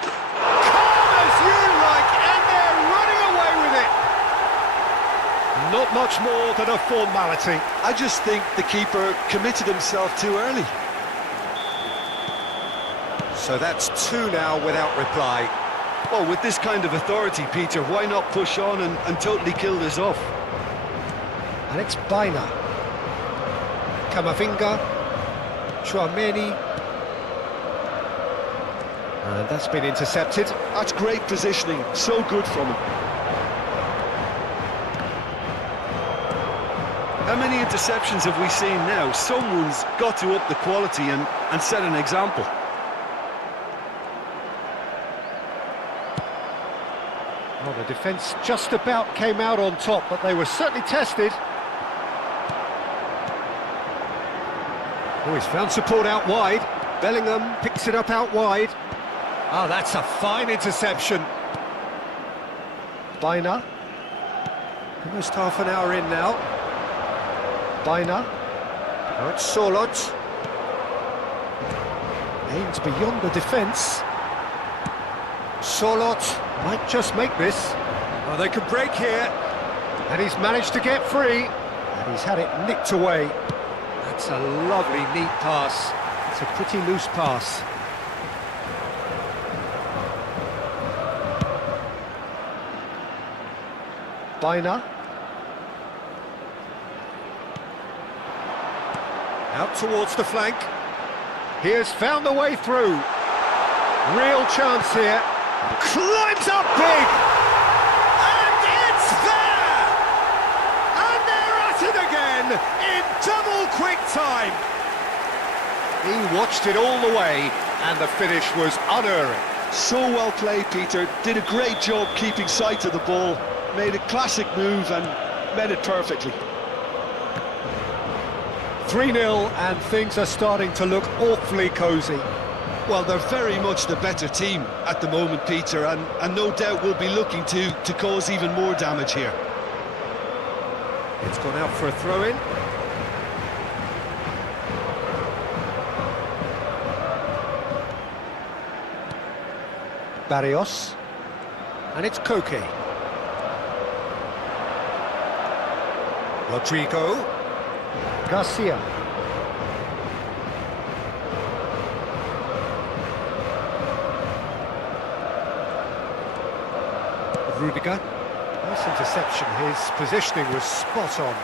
Calm as you like, and they're running away with it. Not much more than a formality. I just think the keeper committed himself too early. So that's two now without reply. Well, with this kind of authority, Peter, why not push on and totally kill this off? And it's Espana. Camavinga. Chouameni. And that's been intercepted. That's great positioning, so good from him. How many interceptions have we seen now? Someone's got to up the quality and set an example. Well, the defence just about came out on top, but they were certainly tested. Oh, he's found support out wide. Bellingham picks it up out wide. Oh, that's a fine interception. Espana. Almost half an hour in now. Espana. Now it's Solot. Aims beyond the defence. Solot might just make this. Oh, they could break here. And he's managed to get free. And he's had it nicked away. That's a lovely, neat pass. It's a pretty loose pass. Espana. Out towards the flank. He has found the way through. Real chance here. Climbs up big. And it's there! And they're at it again in double quick time. He watched it all the way and the finish was unerring. So well played, Peter. Did a great job keeping sight of the ball. Made a classic move and met it perfectly. 3-0 and things are starting to look awfully cosy. Well, they're very much the better team at the moment, Peter, and no doubt will be looking to cause even more damage here. It's gone out for a throw-in. Barrios. And it's Koke. Rodrigo. Garcia. Rudiger. Nice interception. His positioning was spot on.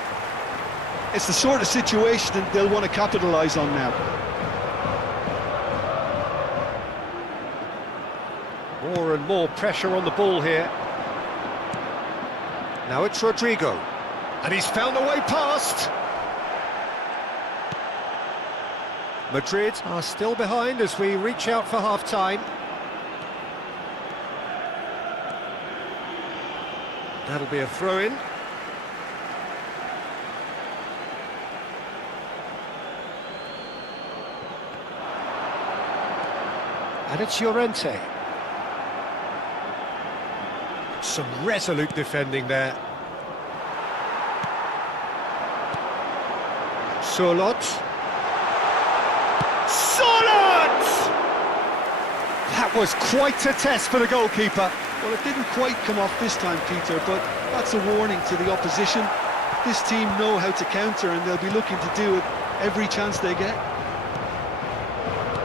It's the sort of situation that they'll want to capitalise on now. More and more pressure on the ball here. Now it's Rodrigo. And he's found a way past. Madrid are still behind as we reach out for half-time. That'll be a throw-in. And it's Llorente. Some resolute defending there. Solot. Solot! That was quite a test for the goalkeeper. Well, it didn't quite come off this time, Peter, but that's a warning to the opposition. This team know how to counter and they'll be looking to do it every chance they get.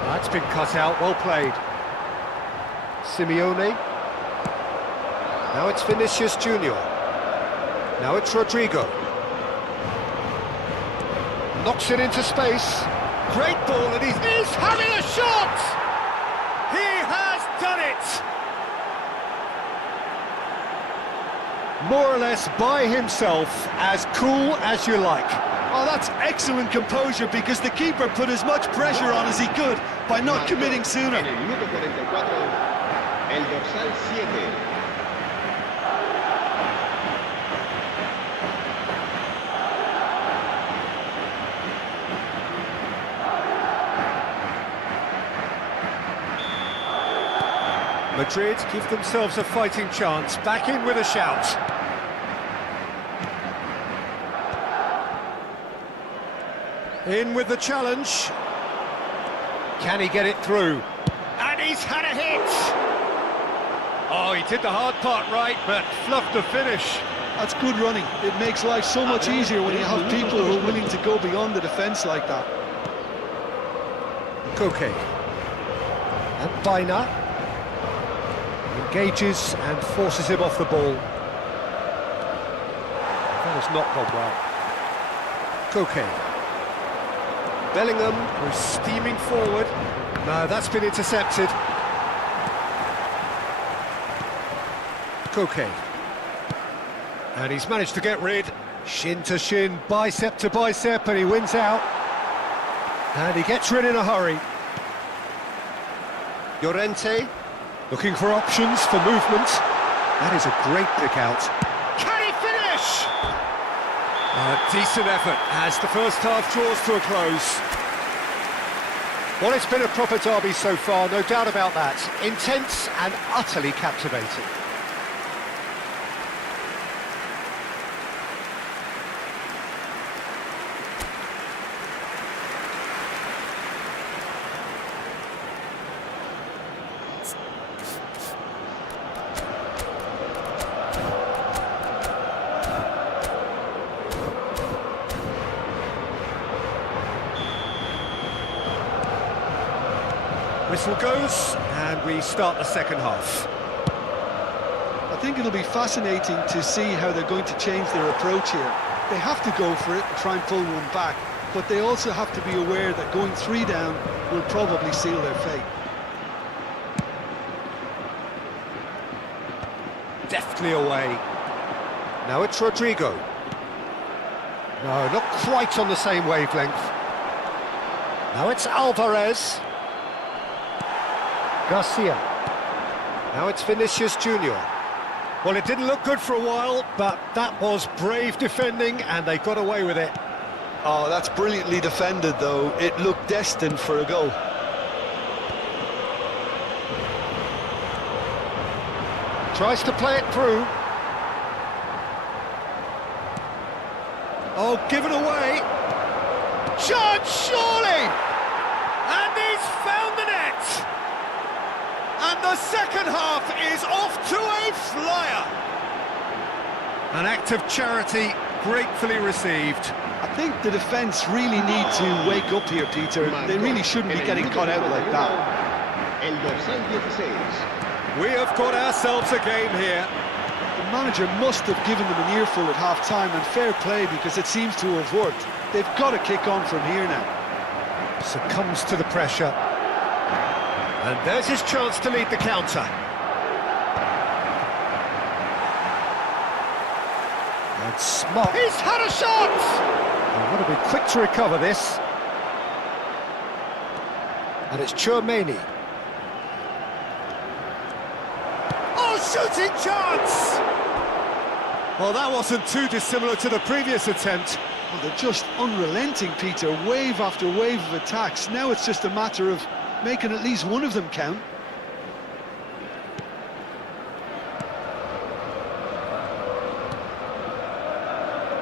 That's been cut out, well played. Simeone. Now it's Vinicius Junior. Now it's Rodrigo. Knocks it into space. Great ball, and he's having a shot! He has done it! More or less by himself, as cool as you like. Oh, that's excellent composure because the keeper put as much pressure on as he could by not committing sooner. En el minuto 44, el dorsal 7. Madrid give themselves a fighting chance, back in with a shout. In with the challenge. Can he get it through? And he's had a hit! Oh, he did the hard part right, but fluffed the finish. That's good running. It makes life so much easier when you have people who are willing to go beyond the defence like that. Koke. And Espana. Engages and forces him off the ball. That has not gone well. Koke. Bellingham, who's steaming forward. No, that's been intercepted. Koke. And he's managed to get rid. Shin to shin, bicep to bicep, and he wins out. And he gets rid in a hurry. Llorente. Looking for options for movement. That is a great pick out. Can he finish? A decent effort as the first half draws to a close. Well, it's been a proper derby so far, no doubt about that. Intense and utterly captivating. Whistle goes, and we start the second half. I think it'll be fascinating to see how they're going to change their approach here. They have to go for it and try and pull one back, but they also have to be aware that going 3 down will probably seal their fate. Deftly away. Now it's Rodrigo. No, not quite on the same wavelength. Now it's Alvarez. Garcia. Now it's Vinicius Junior. Well, it didn't look good for a while, but that was brave defending, and they got away with it. Oh, that's brilliantly defended, though. It looked destined for a goal. Tries to play it through. Oh, given away. Chance, surely! And he's found the net! And the second half is off to a flyer. An act of charity gratefully received. I think the defence really need to wake up here, Peter. They really shouldn't be getting caught out like that. El dorsal 16. We have got ourselves a game here. The manager must have given them an earful at half-time, and fair play, because it seems to have worked. They've got to kick on from here now. Succumbs to the pressure. And there's his chance to lead the counter. And smart. He's had a shot! They want to be quick to recover this. And it's Chouameni. Oh, shooting chance! Well, that wasn't too dissimilar to the previous attempt. Well, they're just unrelenting, Peter. Wave after wave of attacks. Now it's just a matter of making at least one of them count.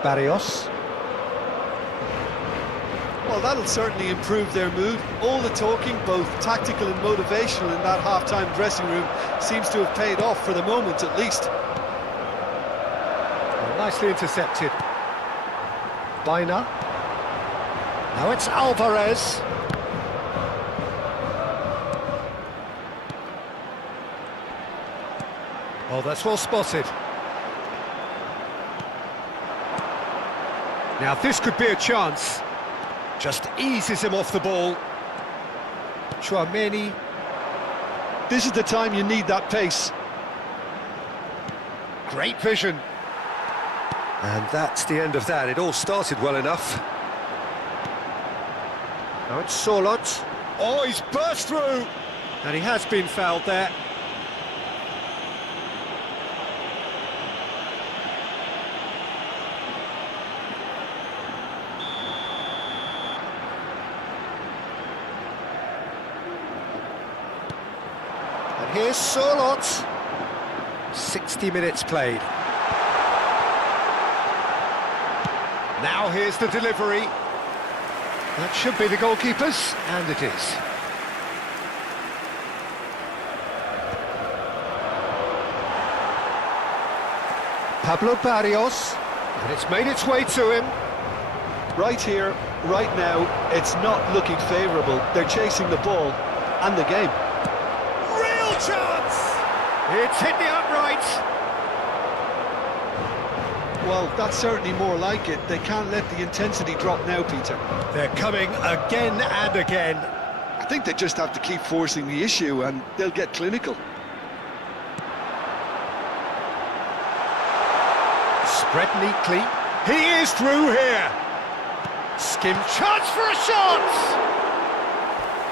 Barrios. Well, that'll certainly improve their mood. All the talking, both tactical and motivational, in that half-time dressing room seems to have paid off for the moment, at least. Well, nicely intercepted. Espana. Now it's Alvarez. Oh, that's well spotted. Now, this could be a chance. Just eases him off the ball. Chouameni. This is the time you need that pace. Great vision. And that's the end of that. It all started well enough. Now it's Solot. Oh, he's burst through. And he has been fouled there. And here's Solot. 60 minutes played. Now here's the delivery. That should be the goalkeeper's, and it is. Pablo Barrios, and it's made its way to him. Right here, right now, it's not looking favourable. They're chasing the ball and the game. Real chance! It's hit the upright. Well, that's certainly more like it. They can't let the intensity drop now, Peter. They're coming again and again. I think they just have to keep forcing the issue and they'll get clinical. Spread neatly. He is through here. Skim chance for a shot!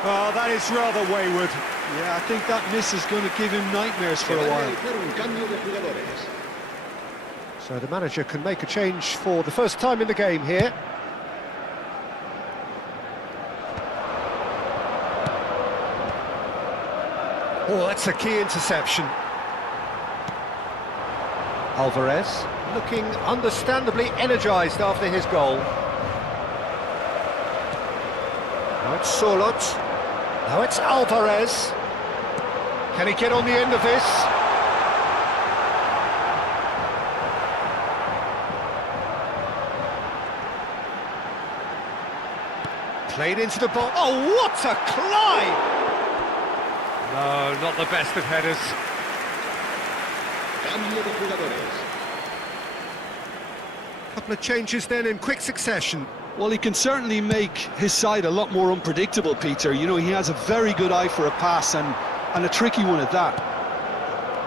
Oh, that is rather wayward. Yeah, I think that miss is going to give him nightmares for a while. So the manager can make a change for the first time in the game here. Oh, that's a key interception. Alvarez looking understandably energised after his goal. Now it's Solot. Now it's Alvarez. Can he get on the end of this? Played into the ball. Oh, what a climb! No, not the best of headers. Cambio de jugadores. Couple of changes then in quick succession. Well, he can certainly make his side a lot more unpredictable, Peter. You know, he has a very good eye for a pass and a tricky one at that.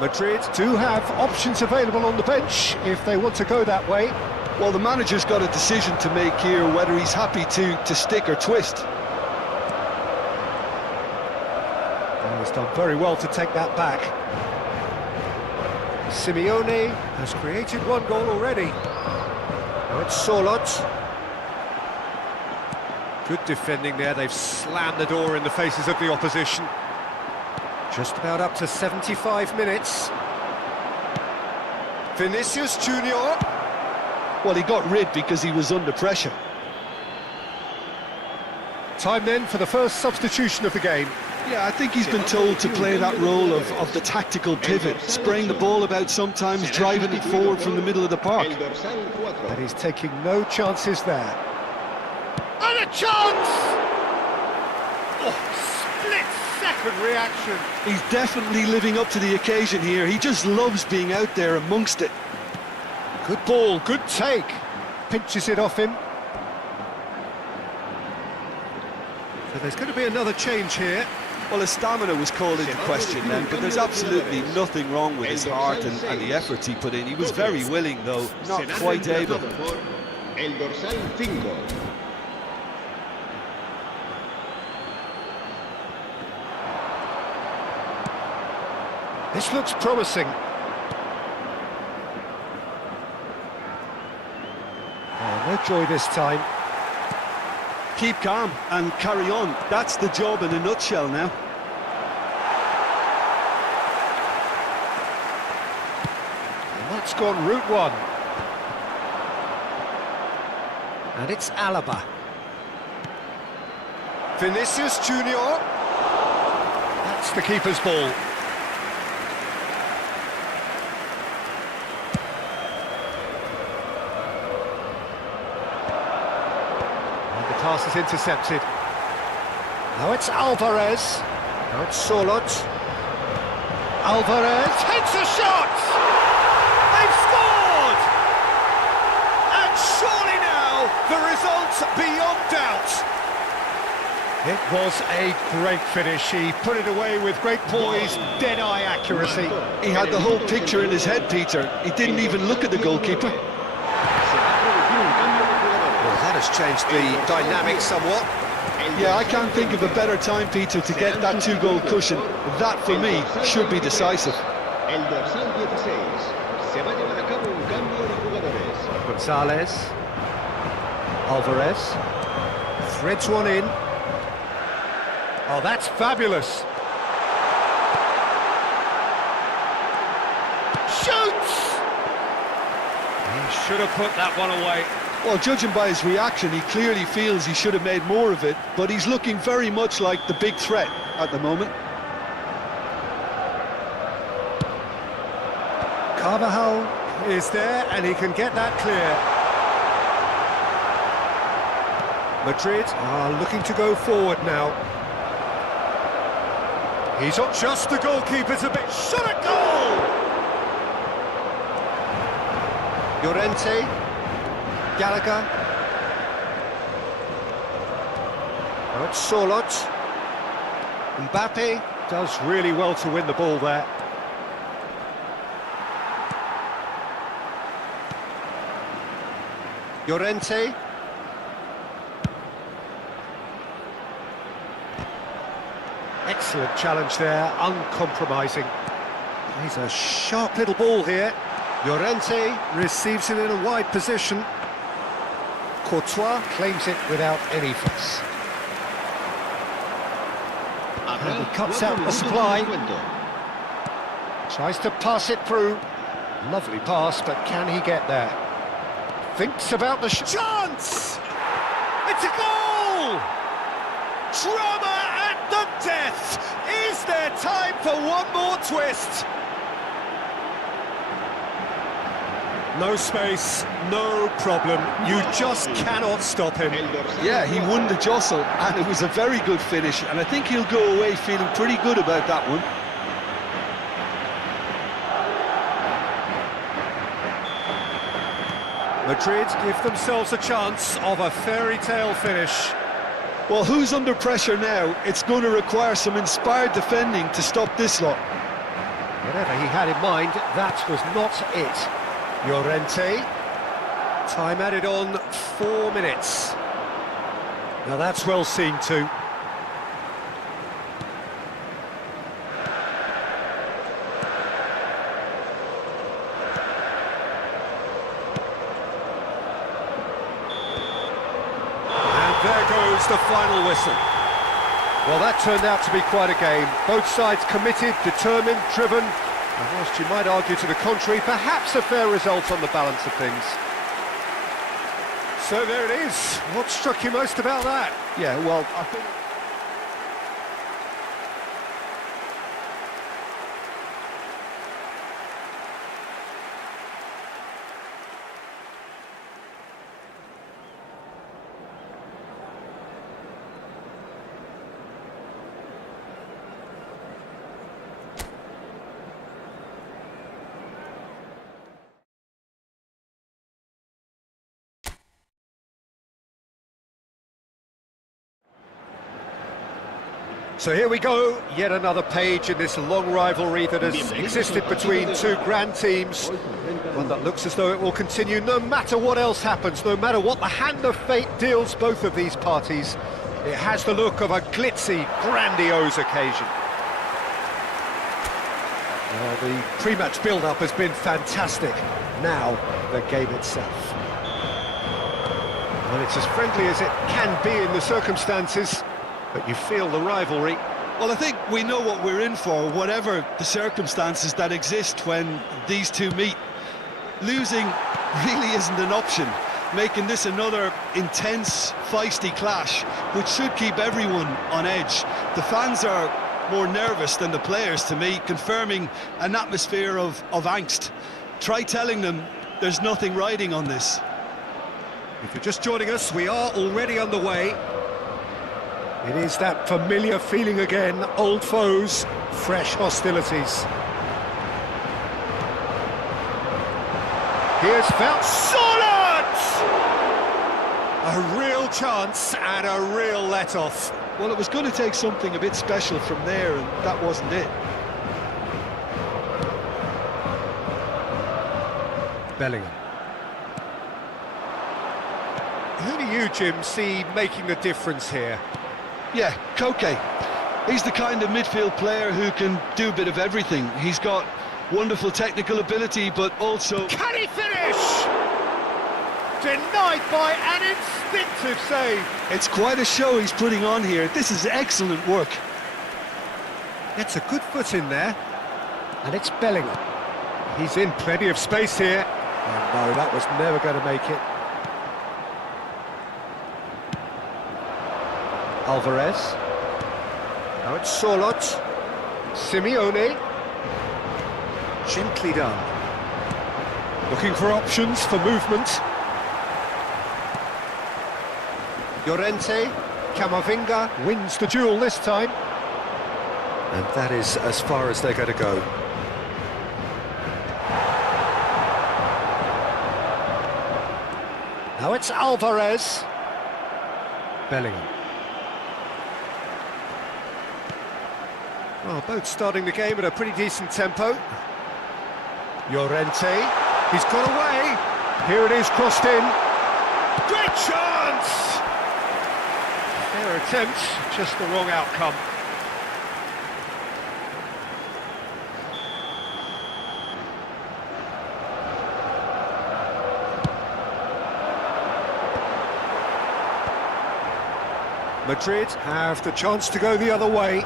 Madrid do have options available on the bench if they want to go that way. Well, the manager's got a decision to make here, whether he's happy to stick or twist. Oh, he's done very well to take that back. Simeone has created one goal already. Now it's Solot. Good defending there, they've slammed the door in the faces of the opposition. Just about up to 75 minutes. Vinicius Junior. Well, he got rid because he was under pressure. Time then for the first substitution of the game. Yeah, I think he's been told to play that role of the tactical pivot, spraying the ball about sometimes, driving it forward from the middle of the park. And he's taking no chances there. And a chance! Oh, split-second reaction. He's definitely living up to the occasion here. He just loves being out there amongst it. Good ball, good take. Pinches it off him. So there's going to be another change here. Well, his stamina was called into question then, but there's absolutely nothing wrong with his heart and the efforts he put in. He was very willing, though, not quite able. El dorsal 5. This looks promising. Oh, no joy this time. Keep calm and carry on. That's the job in a nutshell now. And that's gone route one. And it's Alaba. Vinicius Junior. That's the keeper's ball. Pass is intercepted. Now it's Alvarez. Now it's Solot. Alvarez takes a shot! They've scored! And surely now, the result's beyond doubt. It was a great finish. He put it away with great poise, dead-eye accuracy. He had the whole picture in his head, Peter. He didn't even look at the goalkeeper. That has changed the dynamic somewhat. Yeah, I can't think of a better time, Peter, to get that two-goal cushion. That, for me, should be decisive. El dorsal 16. Se va a llevar a cabo un cambio de jugadores. Gonzalez. Alvarez. Threads one in. Oh, that's fabulous. Shoots! He should have put that one away. Well, judging by his reaction, he clearly feels he should have made more of it, but he's looking very much like the big threat at the moment. Carvajal is there, and he can get that clear. Madrid are looking to go forward now. He's not just the goalkeeper's a bit. Shot a goal! Llorente. Gallagher. Now it's Solot. Mbappe does really well to win the ball there. Llorente. Excellent challenge there, uncompromising. He's a sharp little ball here. Llorente receives it in a wide position. Courtois claims it without any fuss. And he cuts out the supply. Tries to pass it through. Lovely pass, but can he get there? Thinks about the chance! It's a goal! Drama at the death! Is there time for one more twist? No space, no problem. You just cannot stop him. Yeah, he won the jostle, and it was a very good finish, and I think he'll go away feeling pretty good about that one. Madrid give themselves a chance of a fairy tale finish. Well, who's under pressure now? It's going to require some inspired defending to stop this lot. Whatever he had in mind, that was not it. Llorente. Time added on 4 minutes. Now that's well seen too. There goes the final whistle. Well, that turned out to be quite a game. Both sides committed, determined, driven, and whilst you might argue to the contrary, perhaps a fair result on the balance of things. So there it is. What struck you most about that? Yeah, well, I think... So here we go, yet another page in this long rivalry that has existed between two grand teams. One that looks as though it will continue no matter what else happens, no matter what the hand of fate deals both of these parties. It has the look of a glitzy, grandiose occasion. Well, the pre-match build-up has been fantastic. Now, the game itself. Well, it's as friendly as it can be in the circumstances. But you feel the rivalry. Well, I think we know what we're in for, whatever the circumstances that exist when these two meet. Losing really isn't an option, making this another intense, feisty clash, which should keep everyone on edge. The fans are more nervous than the players, to me, confirming an atmosphere of angst. Try telling them there's nothing riding on this. If you're just joining us, we are already underway. It is that familiar feeling again, old foes, fresh hostilities. Here's found Solid! A real chance and a real let-off. Well, it was going to take something a bit special from there, and that wasn't it. Bellingham. Who do you, Jim, see making the difference here? Yeah, Koke. He's the kind of midfield player who can do a bit of everything. He's got wonderful technical ability, but also... Can he finish? Denied by an instinctive save. It's quite a show he's putting on here. This is excellent work. Gets a good foot in there. And it's Bellingham. He's in plenty of space here. Oh no, that was never going to make it. Alvarez. Now it's Solot. Simeone. Gently done. Looking for options for movement. Llorente. Camavinga wins the duel this time. And that is as far as they're going to go. Now it's Alvarez. Bellingham. Well, both starting the game at a pretty decent tempo. Llorente, he's got away. Here it is, crossed in. Great chance! Fair attempt, just the wrong outcome. Madrid have the chance to go the other way.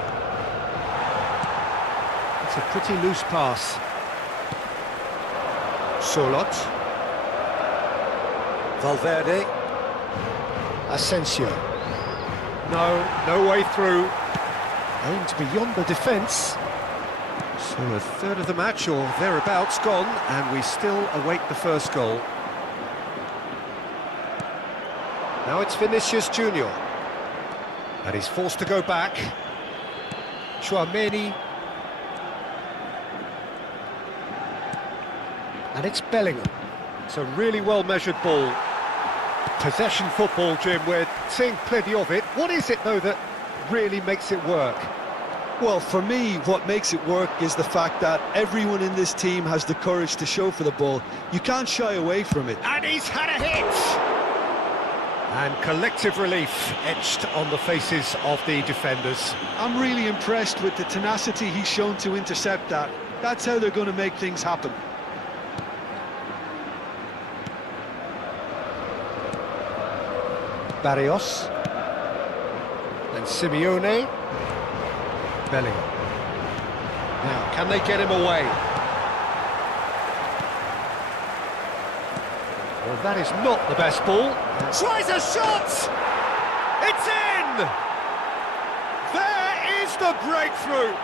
It's a pretty loose pass. Solot. Valverde. Asensio. No way through. Aimed beyond the defence. So a third of the match, or thereabouts, gone, and we still await the first goal. Now it's Vinicius Junior. And he's forced to go back. Tchouaméni. And it's Bellingham. It's a really well-measured ball. Possession football, Jim, we're seeing plenty of it. What is it, though, that really makes it work? Well, for me, what makes it work is the fact that everyone in this team has the courage to show for the ball. You can't shy away from it. And he's had a hit! And collective relief etched on the faces of the defenders. I'm really impressed with the tenacity he's shown to intercept that. That's how they're going to make things happen. Barrios. And Simeone. Bellingham. Now, can they get him away? Well, that is not the best ball. Tries a shot! It's in! There is the breakthrough!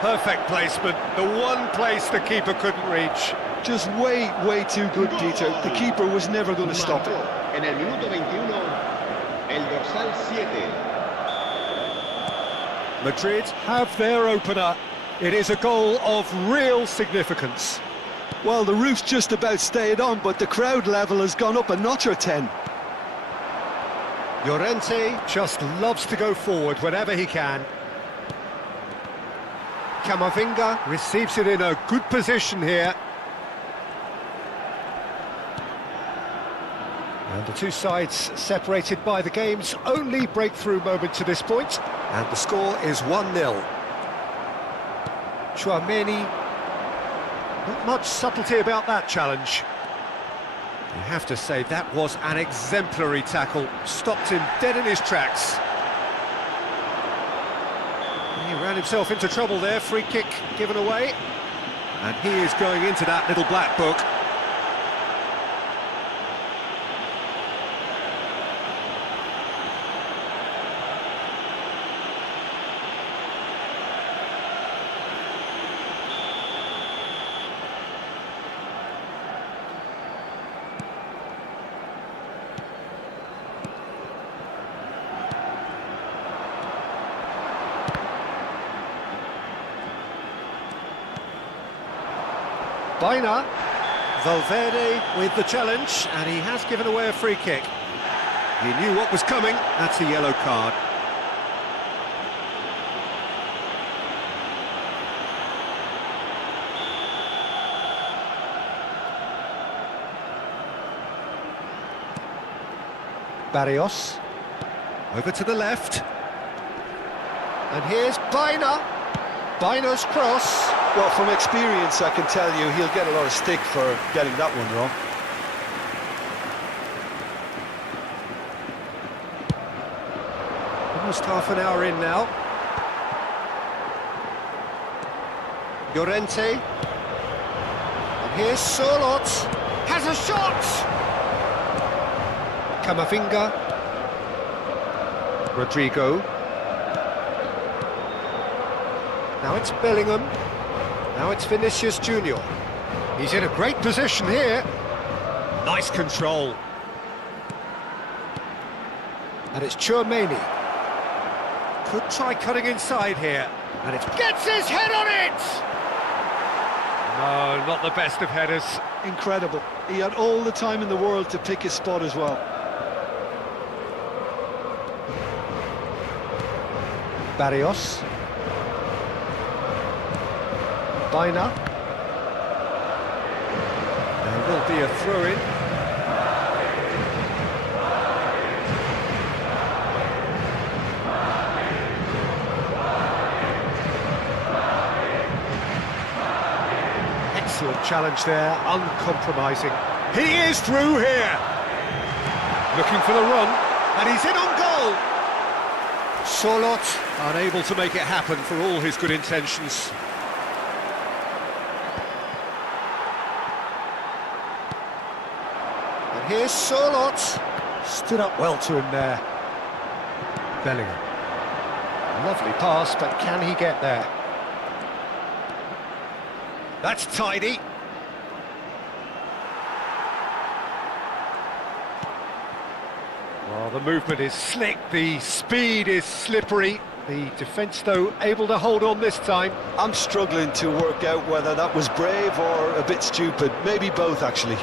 Perfect placement, the one place the keeper couldn't reach. Just way too good, Peter. The keeper was never going to stop it. En el minuto 21, el dorsal 7. Madrid have their opener. It is a goal of real significance. Well, the roof's just about stayed on, but the crowd level has gone up a notch or 10. Llorente just loves to go forward whenever he can. Camavinga receives it in a good position here. And the two sides separated by the game's only breakthrough moment to this point. And the score is 1-0. Tchouaméni. Not much subtlety about that challenge. You have to say that was an exemplary tackle. Stopped him dead in his tracks. He ran himself into trouble there. Free kick given away. And he is going into that little black book. Espana. Valverde with the challenge, and he has given away a free kick. He knew what was coming. That's a yellow card. Barrios. Over to the left. And here's Espana. Espana's cross. Well, from experience, I can tell you he'll get a lot of stick for getting that one wrong. Almost half an hour in now. Llorente. And here's Solot. Has a shot! Camavinga. Rodrigo. Now it's Bellingham. Now it's Vinicius Junior. He's in a great position here. Nice control. And it's Tchouaméni. Could try cutting inside here. And it gets his head on it! No, not the best of headers. Incredible. He had all the time in the world to pick his spot as well. Barrios. Espana. There will be a throw-in. Excellent challenge there, uncompromising. He is through here. Looking for the run, and he's in on goal. Solot. Unable to make it happen for all his good intentions. And here's Sorlot. Stood up well to him there. Bellingham. Lovely pass, but can he get there? That's tidy. Well, the movement is slick, the speed is slippery. The defence, though, able to hold on this time. I'm struggling to work out whether that was brave or a bit stupid. Maybe both, actually.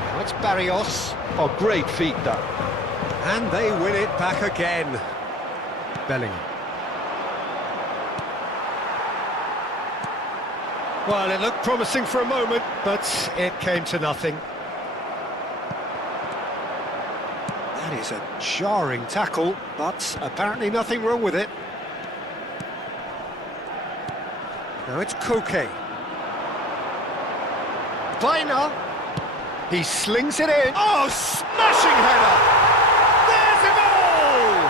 Now it's Barrios. Oh, great feat, that. And they win it back again. Bellingham. Well, it looked promising for a moment, but it came to nothing. That is a jarring tackle, but apparently nothing wrong with it. Now it's Koke. Espana. He slings it in. Oh, smashing header! There's a goal!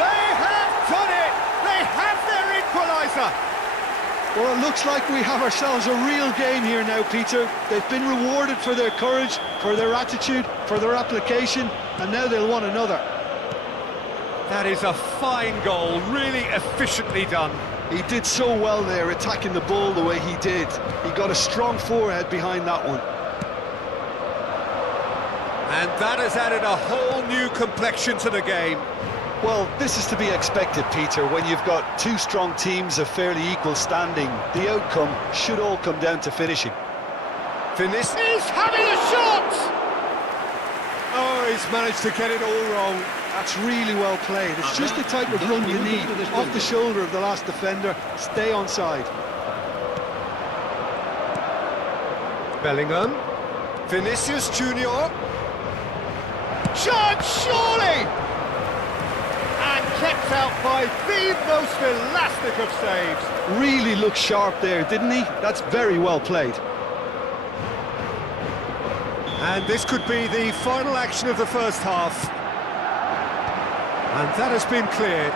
They have done it! They have their equaliser! Well, it looks like we have ourselves a real game here now, Peter. They've been rewarded for their courage, for their attitude, for their application, and now they'll want another. That is a fine goal, really efficiently done. He did so well there, attacking the ball the way he did. He got a strong forehead behind that one. And that has added a whole new complexion to the game. Well, this is to be expected, Peter. When you've got two strong teams of fairly equal standing, the outcome should all come down to finishing. Vinicius having a shot! Oh, he's managed to get it all wrong. That's really well played. It's just the type of run you need. Off the shoulder of the last defender, stay onside. Bellingham. Vinicius Junior. Shot, surely! And kept out by the most elastic of saves. Really looked sharp there, didn't he? That's very well played. And this could be the final action of the first half. And that has been cleared.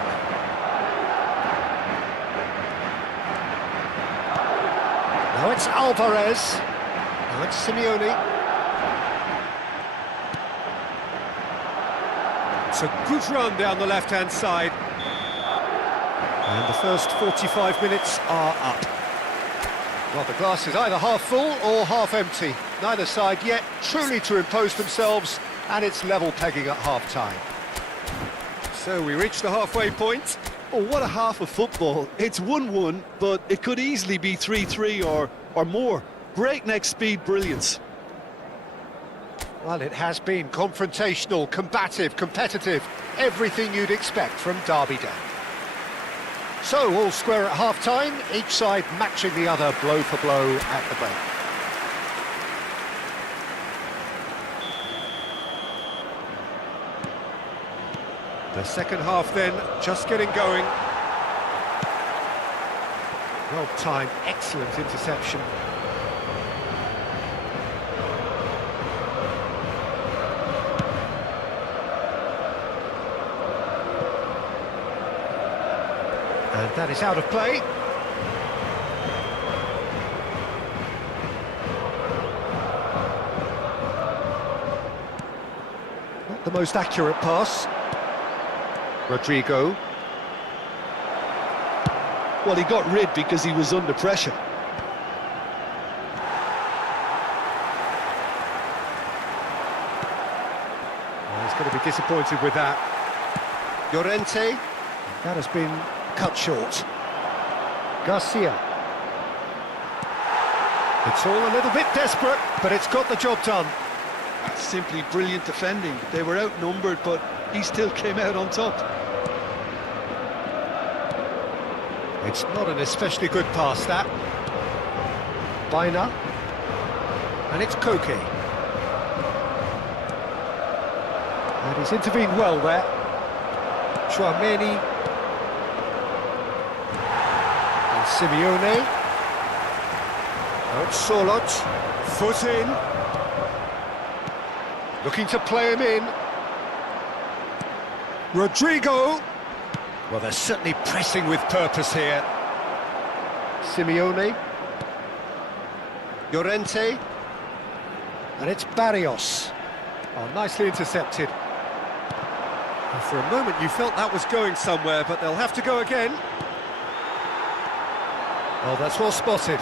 Now it's Alvarez. Now it's Simeone. It's a good run down the left-hand side. And the first 45 minutes are up. Well, the glass is either half full or half empty. Neither side yet truly to impose themselves, and it's level pegging at half-time. So we reach the halfway point. Oh, what a half of football. It's 1-1, but it could easily be 3-3 or more. Breakneck speed brilliance. Well, it has been confrontational, combative, competitive, everything you'd expect from Derby Day. So, all square at half-time, each side matching the other blow for blow at the break. The second half then, just getting going. Well timed, excellent interception. And that is out of play. Not the most accurate pass. Rodrigo. Well, he got rid because he was under pressure. Well, he's going to be disappointed with that. Llorente. That has been cut short. Garcia. It's all a little bit desperate, but it's got the job done. That's simply brilliant defending. They were outnumbered, but he still came out on top. It's not an especially good pass, that. Espana. And it's Koke. And he's intervened well there. Chouameni. Simeone. Out Solot. Foot in. Looking to play him in. Rodrigo. Well, they're certainly pressing with purpose here. Simeone. Llorente. And it's Barrios. Oh, nicely intercepted. And for a moment you felt that was going somewhere, but they'll have to go again. Oh, that's well spotted.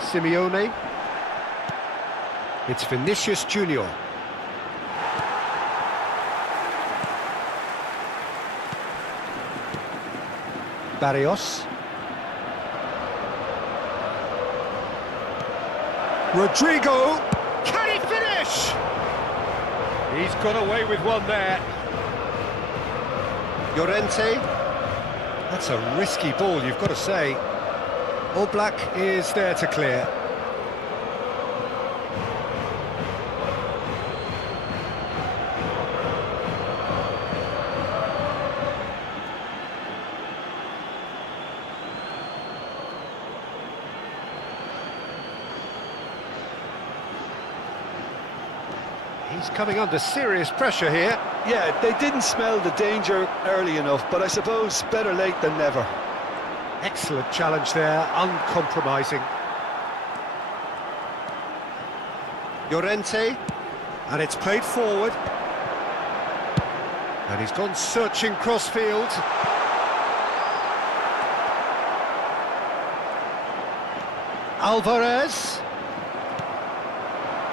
Simeone. It's Vinicius Junior. Barrios. Rodrigo. Can he finish? He's got away with one there. Llorente. That's a risky ball, you've got to say. Oblak is there to clear. He's coming under serious pressure here. Yeah, they didn't smell the danger early enough, but I suppose better late than never. Excellent challenge there, uncompromising. Llorente, and it's played forward. And he's gone searching crossfield. Alvarez.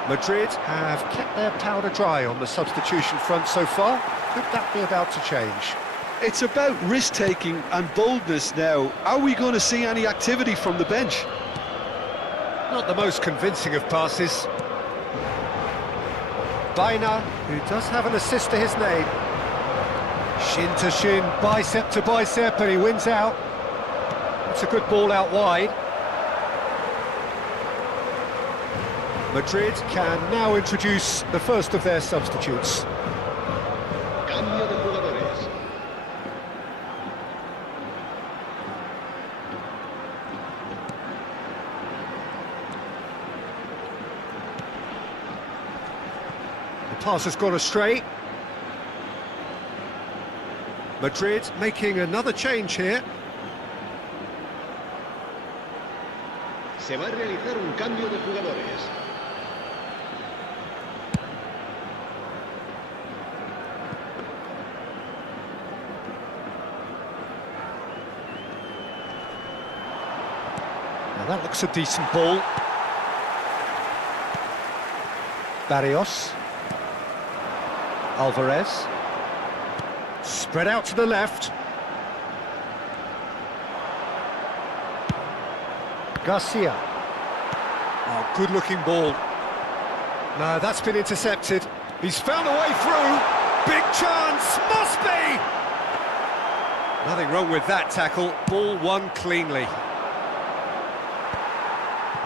Madrid have kept their powder dry on the substitution front so far. Could that be about to change? It's about risk-taking and boldness now. Are we going to see any activity from the bench? Not the most convincing of passes. Espana, who does have an assist to his name. Shin to shin, bicep to bicep, and he wins out. It's a good ball out wide. Madrid can now introduce the first of their substitutes. Cambio de jugadores. The pass has gone astray. Madrid making another change here. Se va a realizar un cambio de jugadores. Now that looks a decent ball. Barrios. Alvarez. Spread out to the left. Garcia. Oh, good-looking ball. No, that's been intercepted. He's found a way through. Big chance, must be! Nothing wrong with that tackle. Ball won cleanly.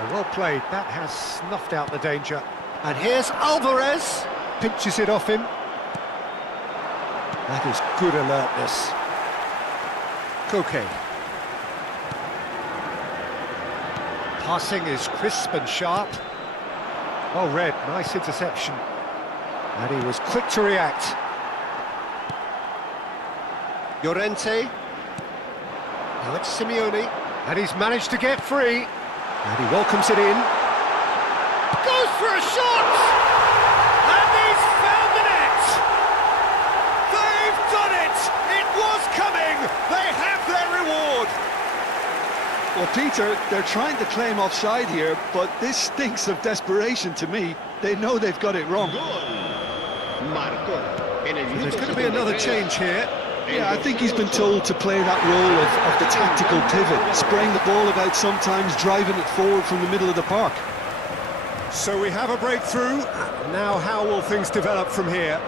Oh, well played. That has snuffed out the danger. And here's Alvarez. Pinches it off him. That is good alertness. Koke. Passing is crisp and sharp. Oh, Red, nice interception. And he was quick to react. Llorente. Now it's Simeone. And he's managed to get free. And he welcomes it in. Goes for a shot! And he's found the net! They've done it! It was coming! They have their reward! Well, Peter, they're trying to claim offside here, but this stinks of desperation to me. They know they've got it wrong. There's going to be another change here. Yeah, I think he's been told to play that role of the tactical pivot, spraying the ball about sometimes, driving it forward from the middle of the park. So we have a breakthrough. Now how will things develop from here?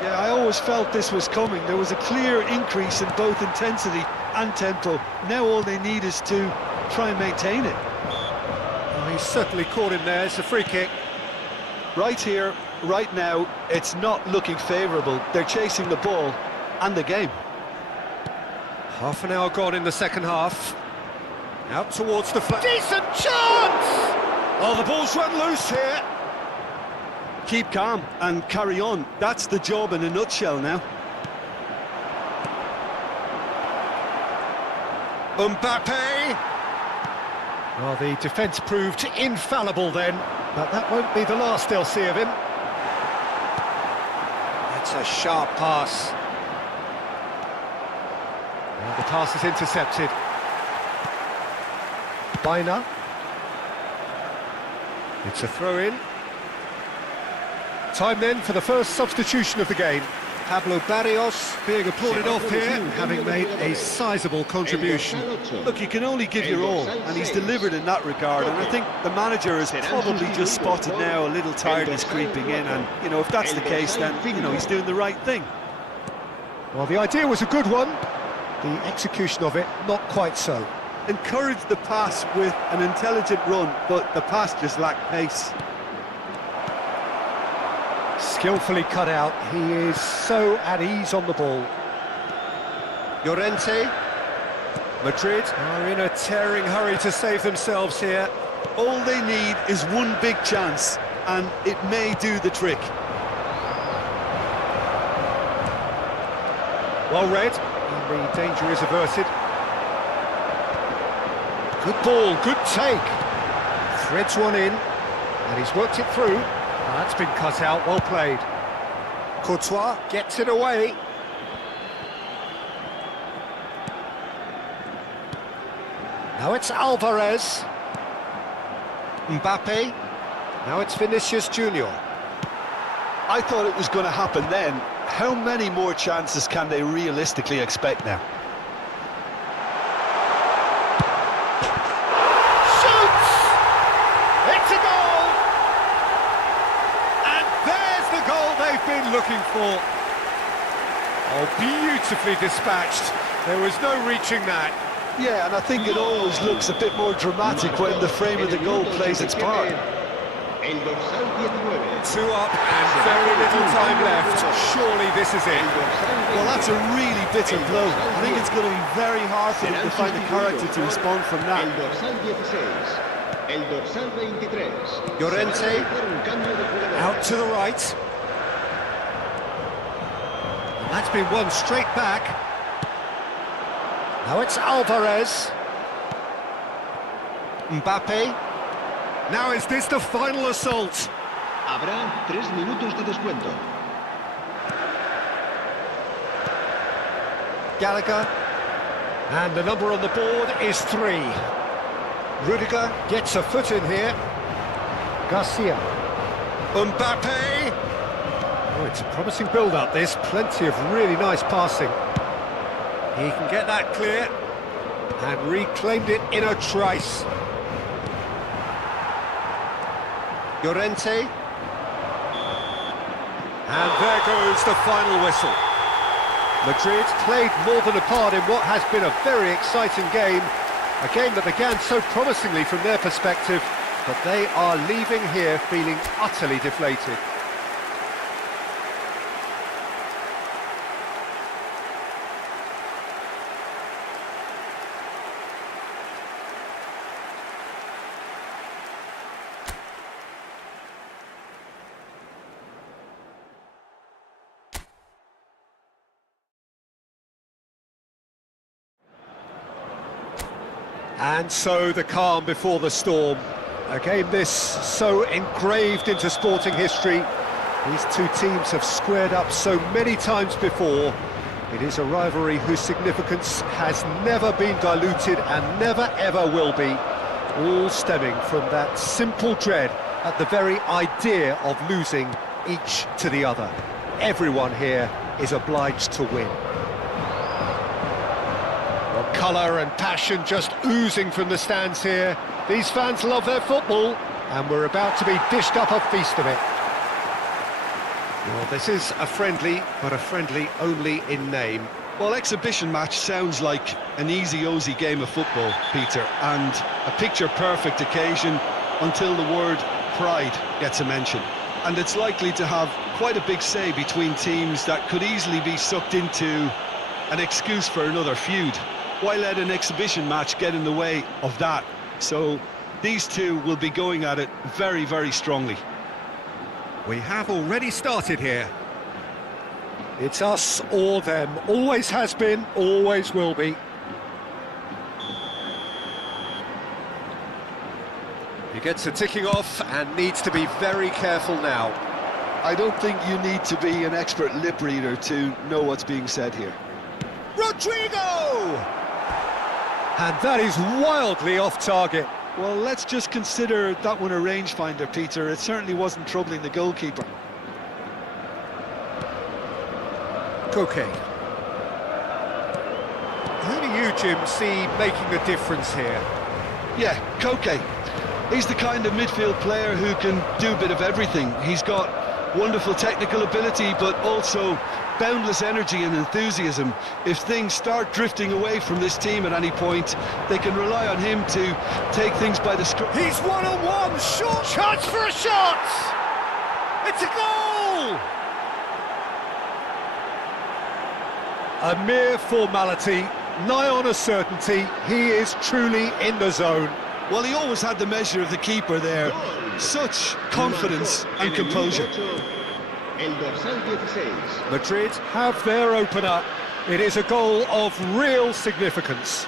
Yeah, I always felt this was coming. There was a clear increase in both intensity and tempo. Now all they need is to try and maintain it. Oh, he's certainly caught him there. It's a free kick. Right here, right now, it's not looking favourable. They're chasing the ball and the game. Half an hour gone in the second half. Out towards the flat. Decent chance! Oh, the ball's run loose here. Keep calm and carry on. That's the job in a nutshell now. Mbappe! Well, the defence proved infallible then, but that won't be the last they'll see of him. That's a sharp pass. And the pass is intercepted. Espana. It's a throw-in. Time then for the first substitution of the game. Pablo Barrios being applauded off here, having made a sizable contribution. Look, you can only give your all, and he's delivered in that regard, and I think the manager has probably just spotted now a little tiredness creeping in, and, you know, if that's the case, then, you know, he's doing the right thing. Well, the idea was a good one, the execution of it, not quite so. Encouraged the pass with an intelligent run, but the pass just lacked pace. Skillfully cut out, he is so at ease on the ball. Llorente. Madrid are in a tearing hurry to save themselves here. All they need is one big chance, and it may do the trick. Well read, and the danger is averted. Good ball, good take. Threads one in, and he's worked it through. That's been cut out, well played. Courtois gets it away. Now it's Alvarez. Mbappe. Now it's Vinicius Junior. I thought it was going to happen then. How many more chances can they realistically expect now? Been looking for. Oh, beautifully dispatched. There was no reaching that. Yeah, and I think it always looks a bit more dramatic when the frame of the goal plays its part. 2 up and very little time left. Surely this is it. Well, that's a really bitter blow. I think it's going to be very hard for them to find the character to respond from that. Llorente out to the right. That's been won straight back. Now it's Alvarez. Mbappe. Now is this the final assault? Habrá 3 minutos de descuento. Gallagher. And the number on the board is 3. Rudiger gets a foot in here. Garcia. Mbappe. Oh, it's a promising build-up, this. Plenty of really nice passing. He can get that clear. And reclaimed it in a trice. Llorente. And there goes the final whistle. Madrid played more than a part in what has been a very exciting game. A game that began so promisingly from their perspective, but they are leaving here feeling utterly deflated. And so the calm before the storm. A game this so engraved into sporting history. These two teams have squared up so many times before. It is a rivalry whose significance has never been diluted and never ever will be. All stemming from that simple dread at the very idea of losing each to the other. Everyone here is obliged to win. Colour and passion just oozing from the stands here. These fans love their football, and we're about to be dished up a feast of it. Well, this is a friendly, but a friendly only in name. Well, exhibition match sounds like an easy-ozy game of football, Peter, and a picture-perfect occasion until the word pride gets a mention. and it's likely to have quite a big say between teams that could easily be sucked into an excuse for another feud. Why let an exhibition match get in the way of that? So these two will be going at it very, very strongly. We have already started here. It's us or them. Always has been, always will be. He gets a ticking off and needs to be very careful now. I don't think you need to be an expert lip reader to know what's being said here. Rodrigo! And that is wildly off target. Well, let's just consider that one a rangefinder, Peter. It certainly wasn't troubling the goalkeeper. Koke. Who do you, Jim, see making the difference here? Yeah, Koke. He's the kind of midfield player who can do a bit of everything. He's got wonderful technical ability, but also boundless energy and enthusiasm. If things start drifting away from this team at any point, they can rely on him to take things by the scruff. He's one-on-one, short chance for a shot! It's a goal! A mere formality, nigh on a certainty. He is truly in the zone. Well, he always had the measure of the keeper there. Such confidence and composure. Madrid have their opener. It is a goal of real significance.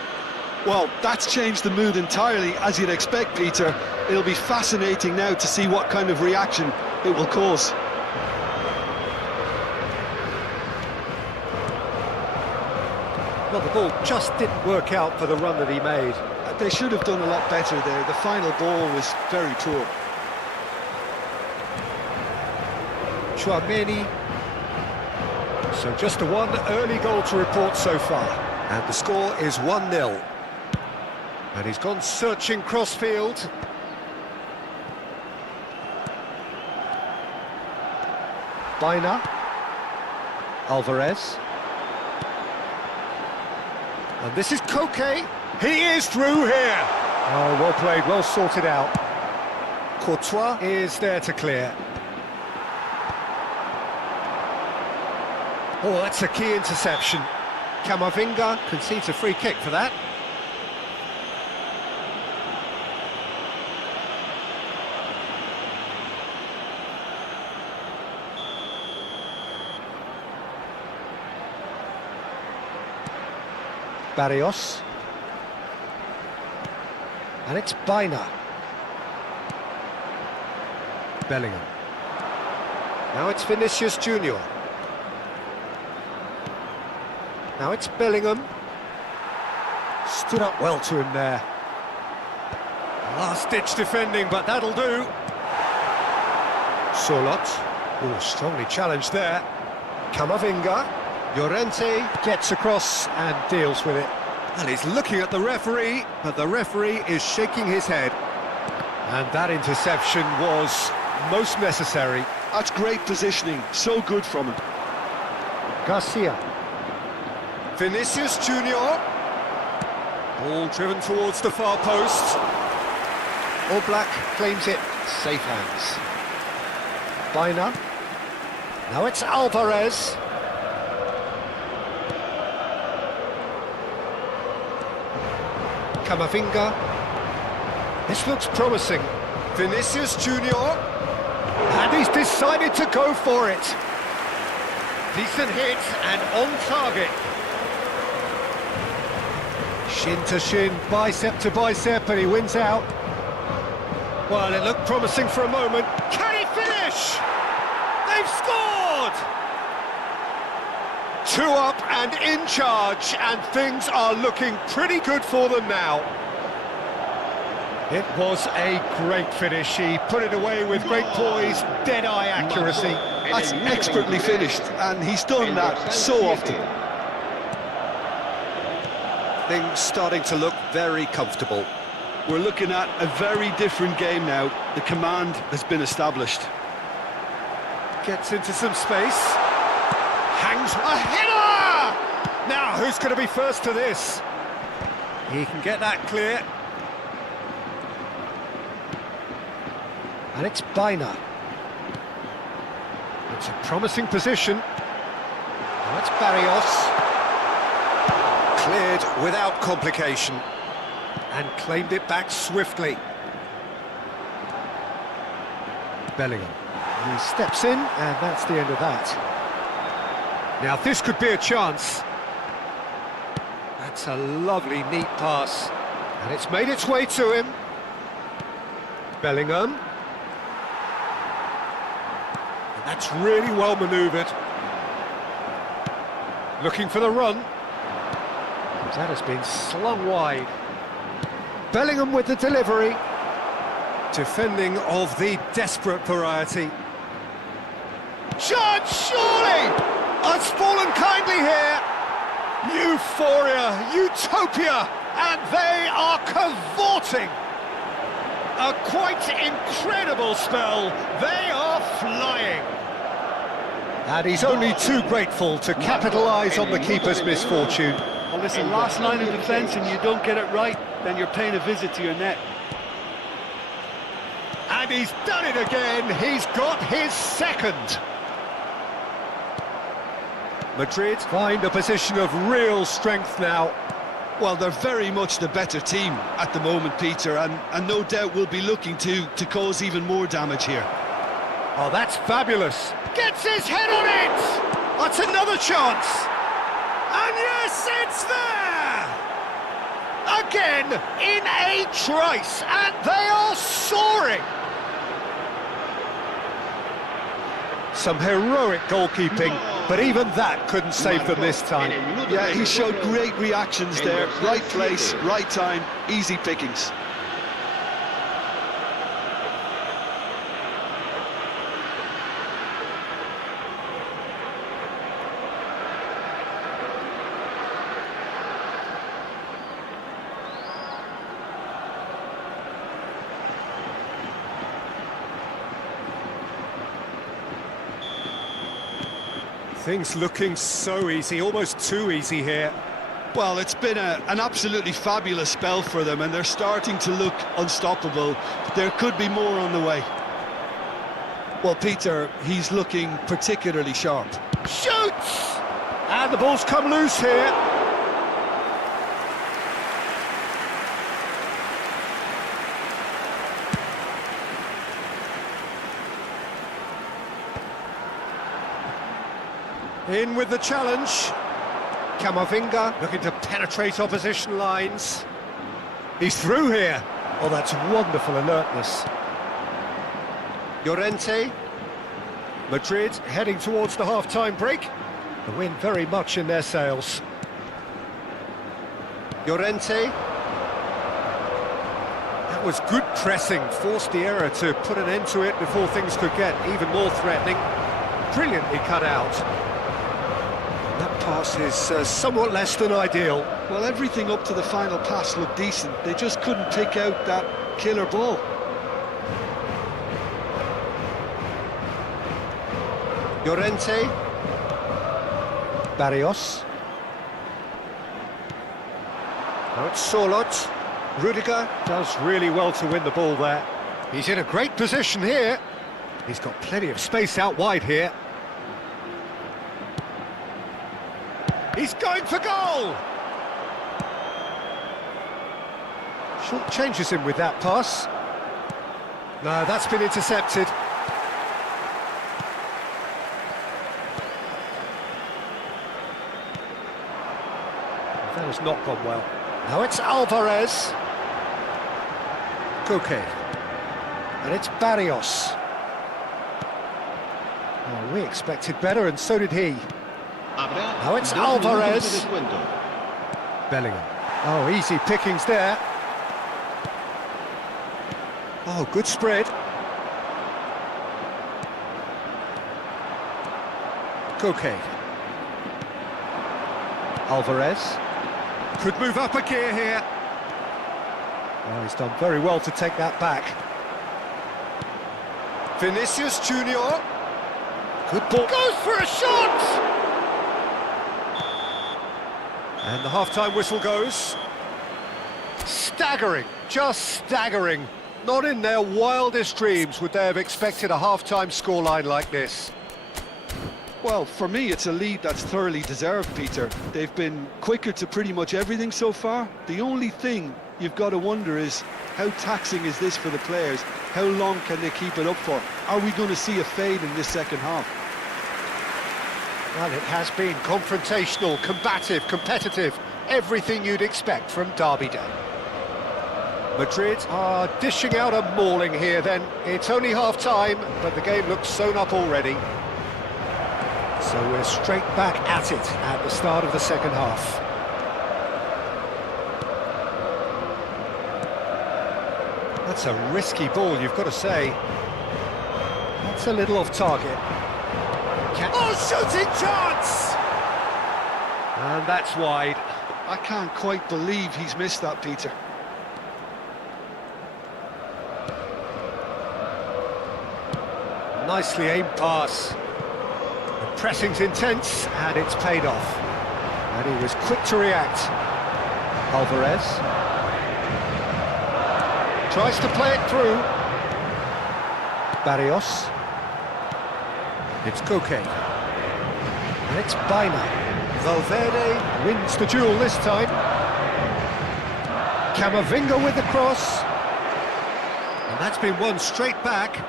Well, that's changed the mood entirely, as you'd expect, Peter. It'll be fascinating now to see what kind of reaction it will cause. Well, the ball just didn't work out for the run that he made. They should have done a lot better there. The final ball was very poor. Chouameni. So just a one early goal to report so far. And the score is 1-0. And he's gone searching crossfield. Espana. Alvarez. And this is Koke. He is through here. Oh, well played, well sorted out. Courtois is there to clear. Oh, that's a key interception. Camavinga concedes a free kick for that. Barrios. And it's Espana. Bellingham. Now it's Vinicius Junior. Now it's Bellingham. Stood up well to him there. Last-ditch defending, but that'll do. Solot. Oh, strongly challenged there. Camavinga. Llorente gets across and deals with it. And he's looking at the referee, but the referee is shaking his head. And that interception was most necessary. That's great positioning, so good from him. Garcia. Vinicius Junior. Ball driven towards the far post. Oblak claims it, safe hands. Espana. Now it's Alvarez. Camavinga. This looks promising. Vinicius Junior. And he's decided to go for it. Decent hit and on target. Shin to shin, bicep to bicep, and he wins out. Well, it looked promising for a moment. Can he finish? They've scored! 2 up and in charge, and things are looking pretty good for them now. It was a great finish. He put it away with great poise, dead-eye accuracy. That's expertly finished, and he's done that so often. Things starting to look very comfortable. We're looking at a very different game now. The command has been established. Gets into some space. Hangs a header! Now, who's going to be first to this? He can get that clear. And it's Espana. It's a promising position. That's Barrios. Cleared without complication. And claimed it back swiftly. Bellingham. He steps in, and that's the end of that. Now this could be a chance. That's a lovely, neat pass. And it's made its way to him. Bellingham. And that's really well manoeuvred. Looking for the run. That has been slung wide. Bellingham with the delivery. Defending of the desperate variety. Chance, surely! It's fallen kindly here. Euphoria, utopia, and they are cavorting. A quite incredible spell. They are flying. And he's only too grateful to capitalise on the keeper's misfortune. Well, listen, last line of defence and you don't get it right, then you're paying a visit to your net. And he's done it again. He's got his second. Madrid find a position of real strength now. Well, they're very much the better team at the moment, Peter, and no doubt will be looking to cause even more damage here. Oh, that's fabulous. Gets his head on it! That's another chance. And yes, it's there! Again, in a trice, and they are soaring. Some heroic goalkeeping, but even that couldn't save them this time. Yeah, he showed great reactions there. Right place, right time, easy pickings. Things looking so easy, almost too easy here. Well, it's been an absolutely fabulous spell for them, and they're starting to look unstoppable. There could be more on the way. Well, Peter, he's looking particularly sharp. Shoots! And the ball's come loose here. In with the challenge. Camavinga looking to penetrate opposition lines. He's through here. Oh, that's wonderful alertness. Llorente. Madrid heading towards the half-time break. The wind very much in their sails. Llorente. That was good pressing. Forced the error to put an end to it before things could get even more threatening. Brilliantly cut out. That pass is somewhat less than ideal. Well, everything up to the final pass looked decent. They just couldn't pick out that killer ball. Llorente. Barrios. Now it's Sorloth. Rudiger does really well to win the ball there. He's in a great position here. He's got plenty of space out wide here. He's going for goal! Short changes him with that pass. No, that's been intercepted. That has not gone well. Now it's Alvarez. Koke. And it's Barrios. Oh, we expected better, and so did he. Now it's Alvarez. Bellingham. Oh, easy pickings there. Oh, good spread. Koke. Alvarez. Could move up a gear here. Oh, he's done very well to take that back. Vinicius Junior. Good ball. Goes for a shot! And the half-time whistle goes. Staggering, just staggering. Not in their wildest dreams would they have expected a half-time scoreline like this. Well, for me, it's a lead that's thoroughly deserved, Peter. They've been quicker to pretty much everything so far. The only thing you've got to wonder is, how taxing is this for the players? How long can they keep it up for? Are we going to see a fade in this second half? Well, it has been confrontational, combative, competitive, everything you'd expect from Derby Day. Madrid are dishing out a mauling here then. It's only half-time, but the game looks sewn up already. So we're straight back at it at the start of the second half. That's a risky ball, you've got to say. That's a little off target. Shooting chance! And that's wide. I can't quite believe he's missed that, Peter. Nicely aimed pass. The pressing's intense, and it's paid off. And he was quick to react. Alvarez tries to play it through. Barrios. It's Koke. And it's Espana. Valverde wins the duel this time. Camavinga with the cross. And that's been won straight back.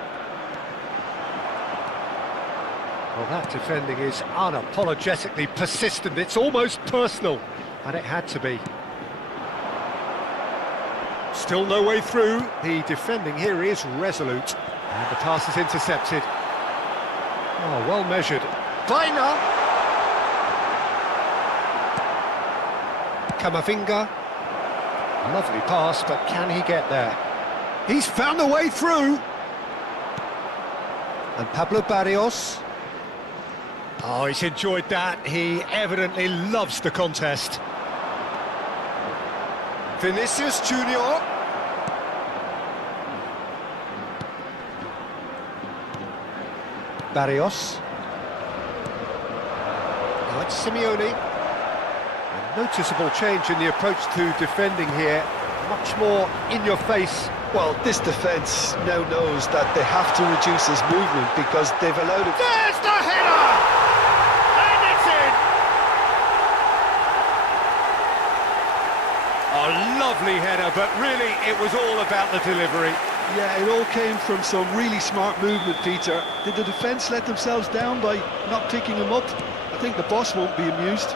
Well, that defending is unapologetically persistent. It's almost personal. And it had to be. Still no way through. The defending here is resolute. And the pass is intercepted. Oh, well measured. Espana! Camavinga. Lovely pass, but can he get there? He's found the way through! And Pablo Barrios. Oh, he's enjoyed that. He evidently loves the contest. Vinicius Junior. Barrios. Now it's Simeone. A noticeable change in the approach to defending here. Much more in your face. Well, this defence now knows that they have to reduce his movement because they've allowed it. There's the header! And it's in! A lovely header, but really it was all about the delivery. Yeah, it all came from some really smart movement, Peter. Did the defence let themselves down by not picking him up? I think the boss won't be amused.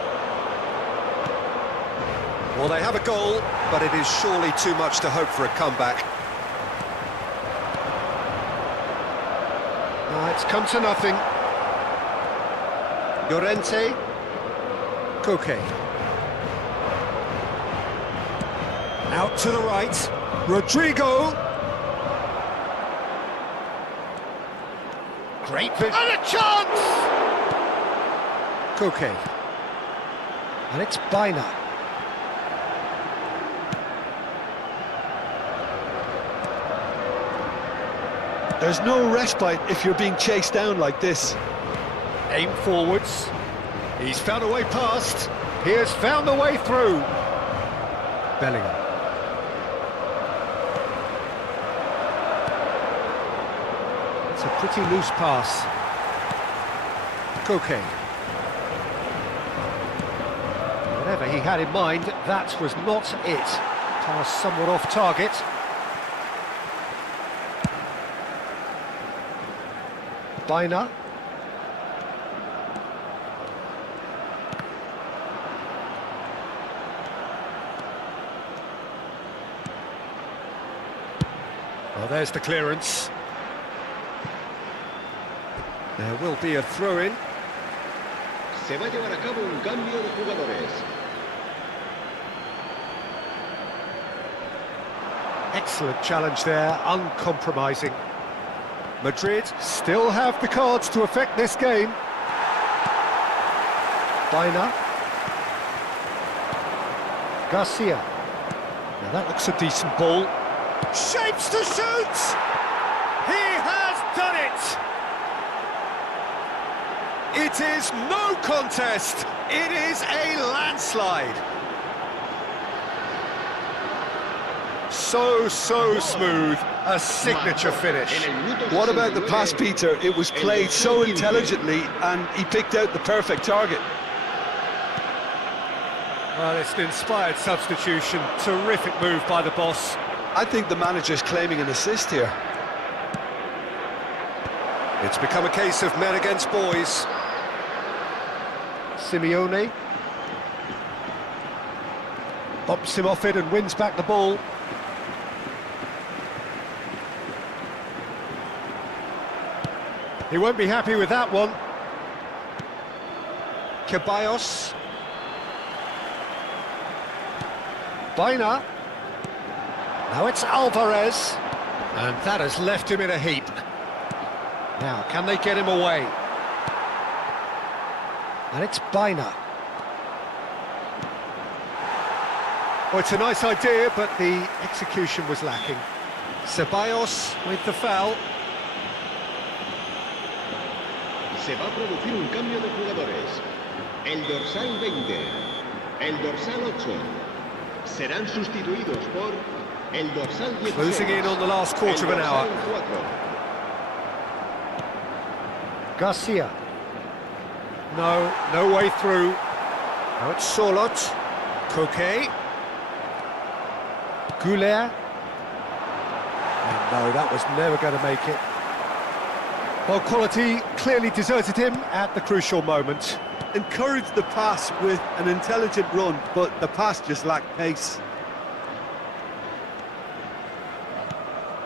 Well, they have a goal, but it is surely too much to hope for a comeback. It's come to nothing. Llorente. Koke. Out to the right. Rodrigo. Great vision. And a chance! Koke. And it's Espana. There's no respite if you're being chased down like this. Aim forwards. He's found a way past. He has found a way through. Bellingham. It's a pretty loose pass. Koke. Whatever he had in mind, that was not it. Pass somewhat off target. Espana. Well, there's the clearance. There will be a throw-in. Se va a llevar a cabo un cambio de jugadores. Excellent challenge there, uncompromising. Madrid still have the cards to affect this game. Espana. Garcia. Now that looks a decent ball. Shapes to shoot! He has done it! It is no contest. It is a landslide. So smooth. A signature finish. What about the pass, Peter? It was played so intelligently and he picked out the perfect target. Well, it's an inspired substitution. Terrific move by the boss. I think the manager's claiming an assist here. It's become a case of men against boys. Simeone bumps him off it and wins back the ball. He won't be happy with that one. Ceballos. Espana. Now it's Alvarez. And that has left him in a heap. Now, can they get him away? And it's Espana. Well, it's a nice idea, but the execution was lacking. Ceballos with the foul. Se va a producir un cambio de jugadores. El dorsal 20, el dorsal 8 serán sustituidos por el dorsal 16. Closing in on the last quarter of an hour. 4. Garcia. No way through. Now it's Sorlot. Coquet. Goulet. And no, that was never going to make it. Well, quality clearly deserted him at the crucial moment. Encouraged the pass with an intelligent run, but the pass just lacked pace.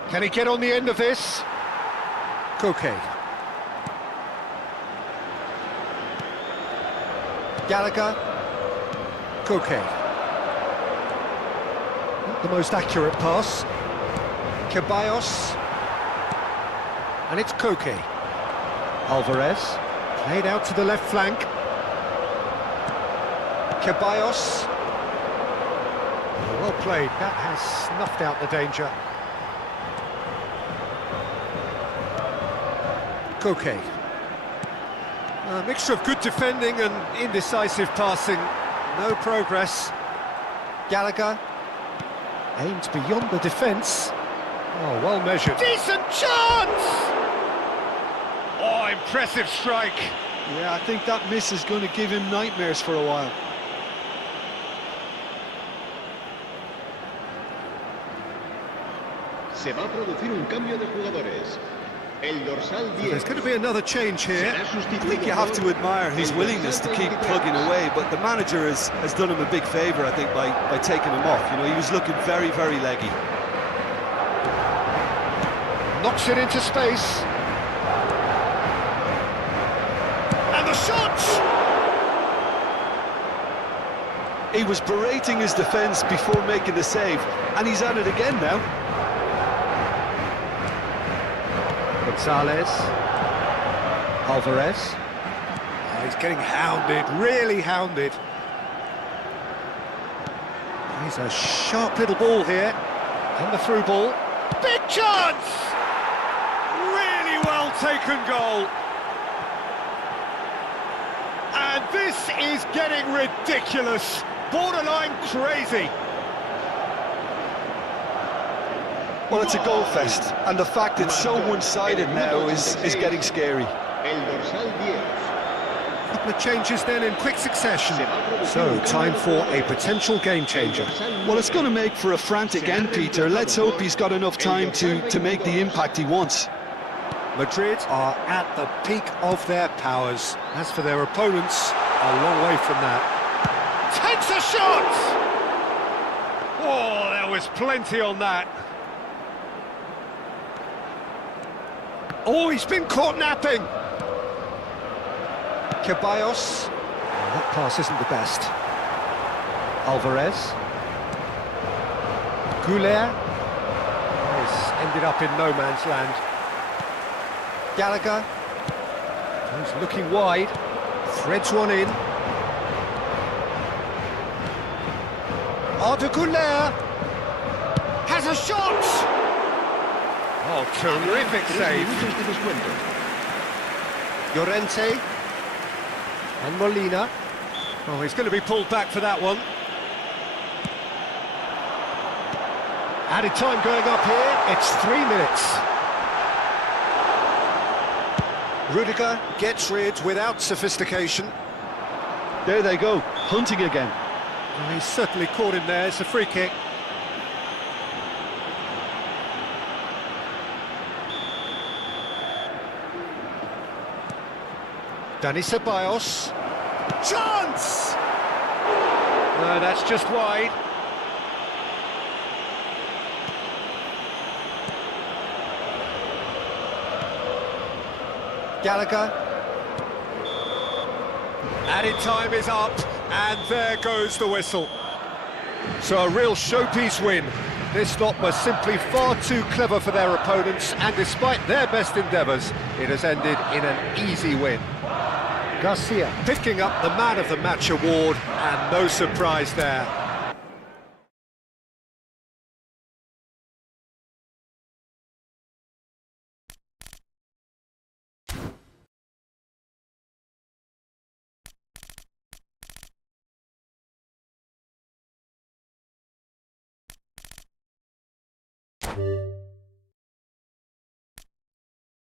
Can he get on the end of this? Coquet. Gallagher. Coquet. Not the most accurate pass. Ceballos. And it's Coquet. Alvarez. Played out to the left flank. Ceballos. Well played. That has snuffed out the danger. Coquet. A mixture of good defending and indecisive passing. No progress. Gallagher aims beyond the defence. Oh, well measured. Decent chance! Oh, impressive strike. Yeah, I think that miss is going to give him nightmares for a while. Se va a producir un cambio de jugadores. El dorsal 10. There's going to be another change here. será I sustituido think you have por to admire his el willingness to dorsal keep 23. plugging away, but the manager has done him a big favour, I think, by taking him off. You know, he was looking very, very leggy. Knocks it into space. And the shot! He was berating his defence before making the save, and he's at it again now. Gonzalez. Alvarez. Oh, he's getting hounded, really hounded. He's a sharp little ball here. And the through ball. Big chance! Really well taken goal. And this is getting ridiculous. Borderline crazy. Well, it's a goal fest, and the fact it's so one-sided now is getting scary. El dorsal 10. Couple of changes then in quick succession. So, time for a potential game changer. Well, it's going to make for a frantic end, Peter. Let's hope he's got enough time to make the impact he wants. Madrid are at the peak of their powers. As for their opponents, a long way from that. Takes a shot! Oh, there was plenty on that. Oh, he's been caught napping. Ceballos. That pass isn't the best. Alvarez. Goulet. He's ended up in no man's land. Gallagher. He's looking wide. Threads one in. Arda Goulet. Has a shot! Oh, terrific save. Llorente. And Molina. Oh, he's going to be pulled back for that one. Added time going up here, it's 3 minutes. Rudiger gets rid without sophistication. There they go, hunting again. Well, he's certainly caught him there, it's a free kick. Dani Ceballos. Chance! No, that's just wide. Gallagher. Added time is up, and there goes the whistle. So a real showpiece win. This lot was simply far too clever for their opponents, and despite their best endeavours, it has ended in an easy win. Garcia picking up the Man of the Match award, and no surprise there.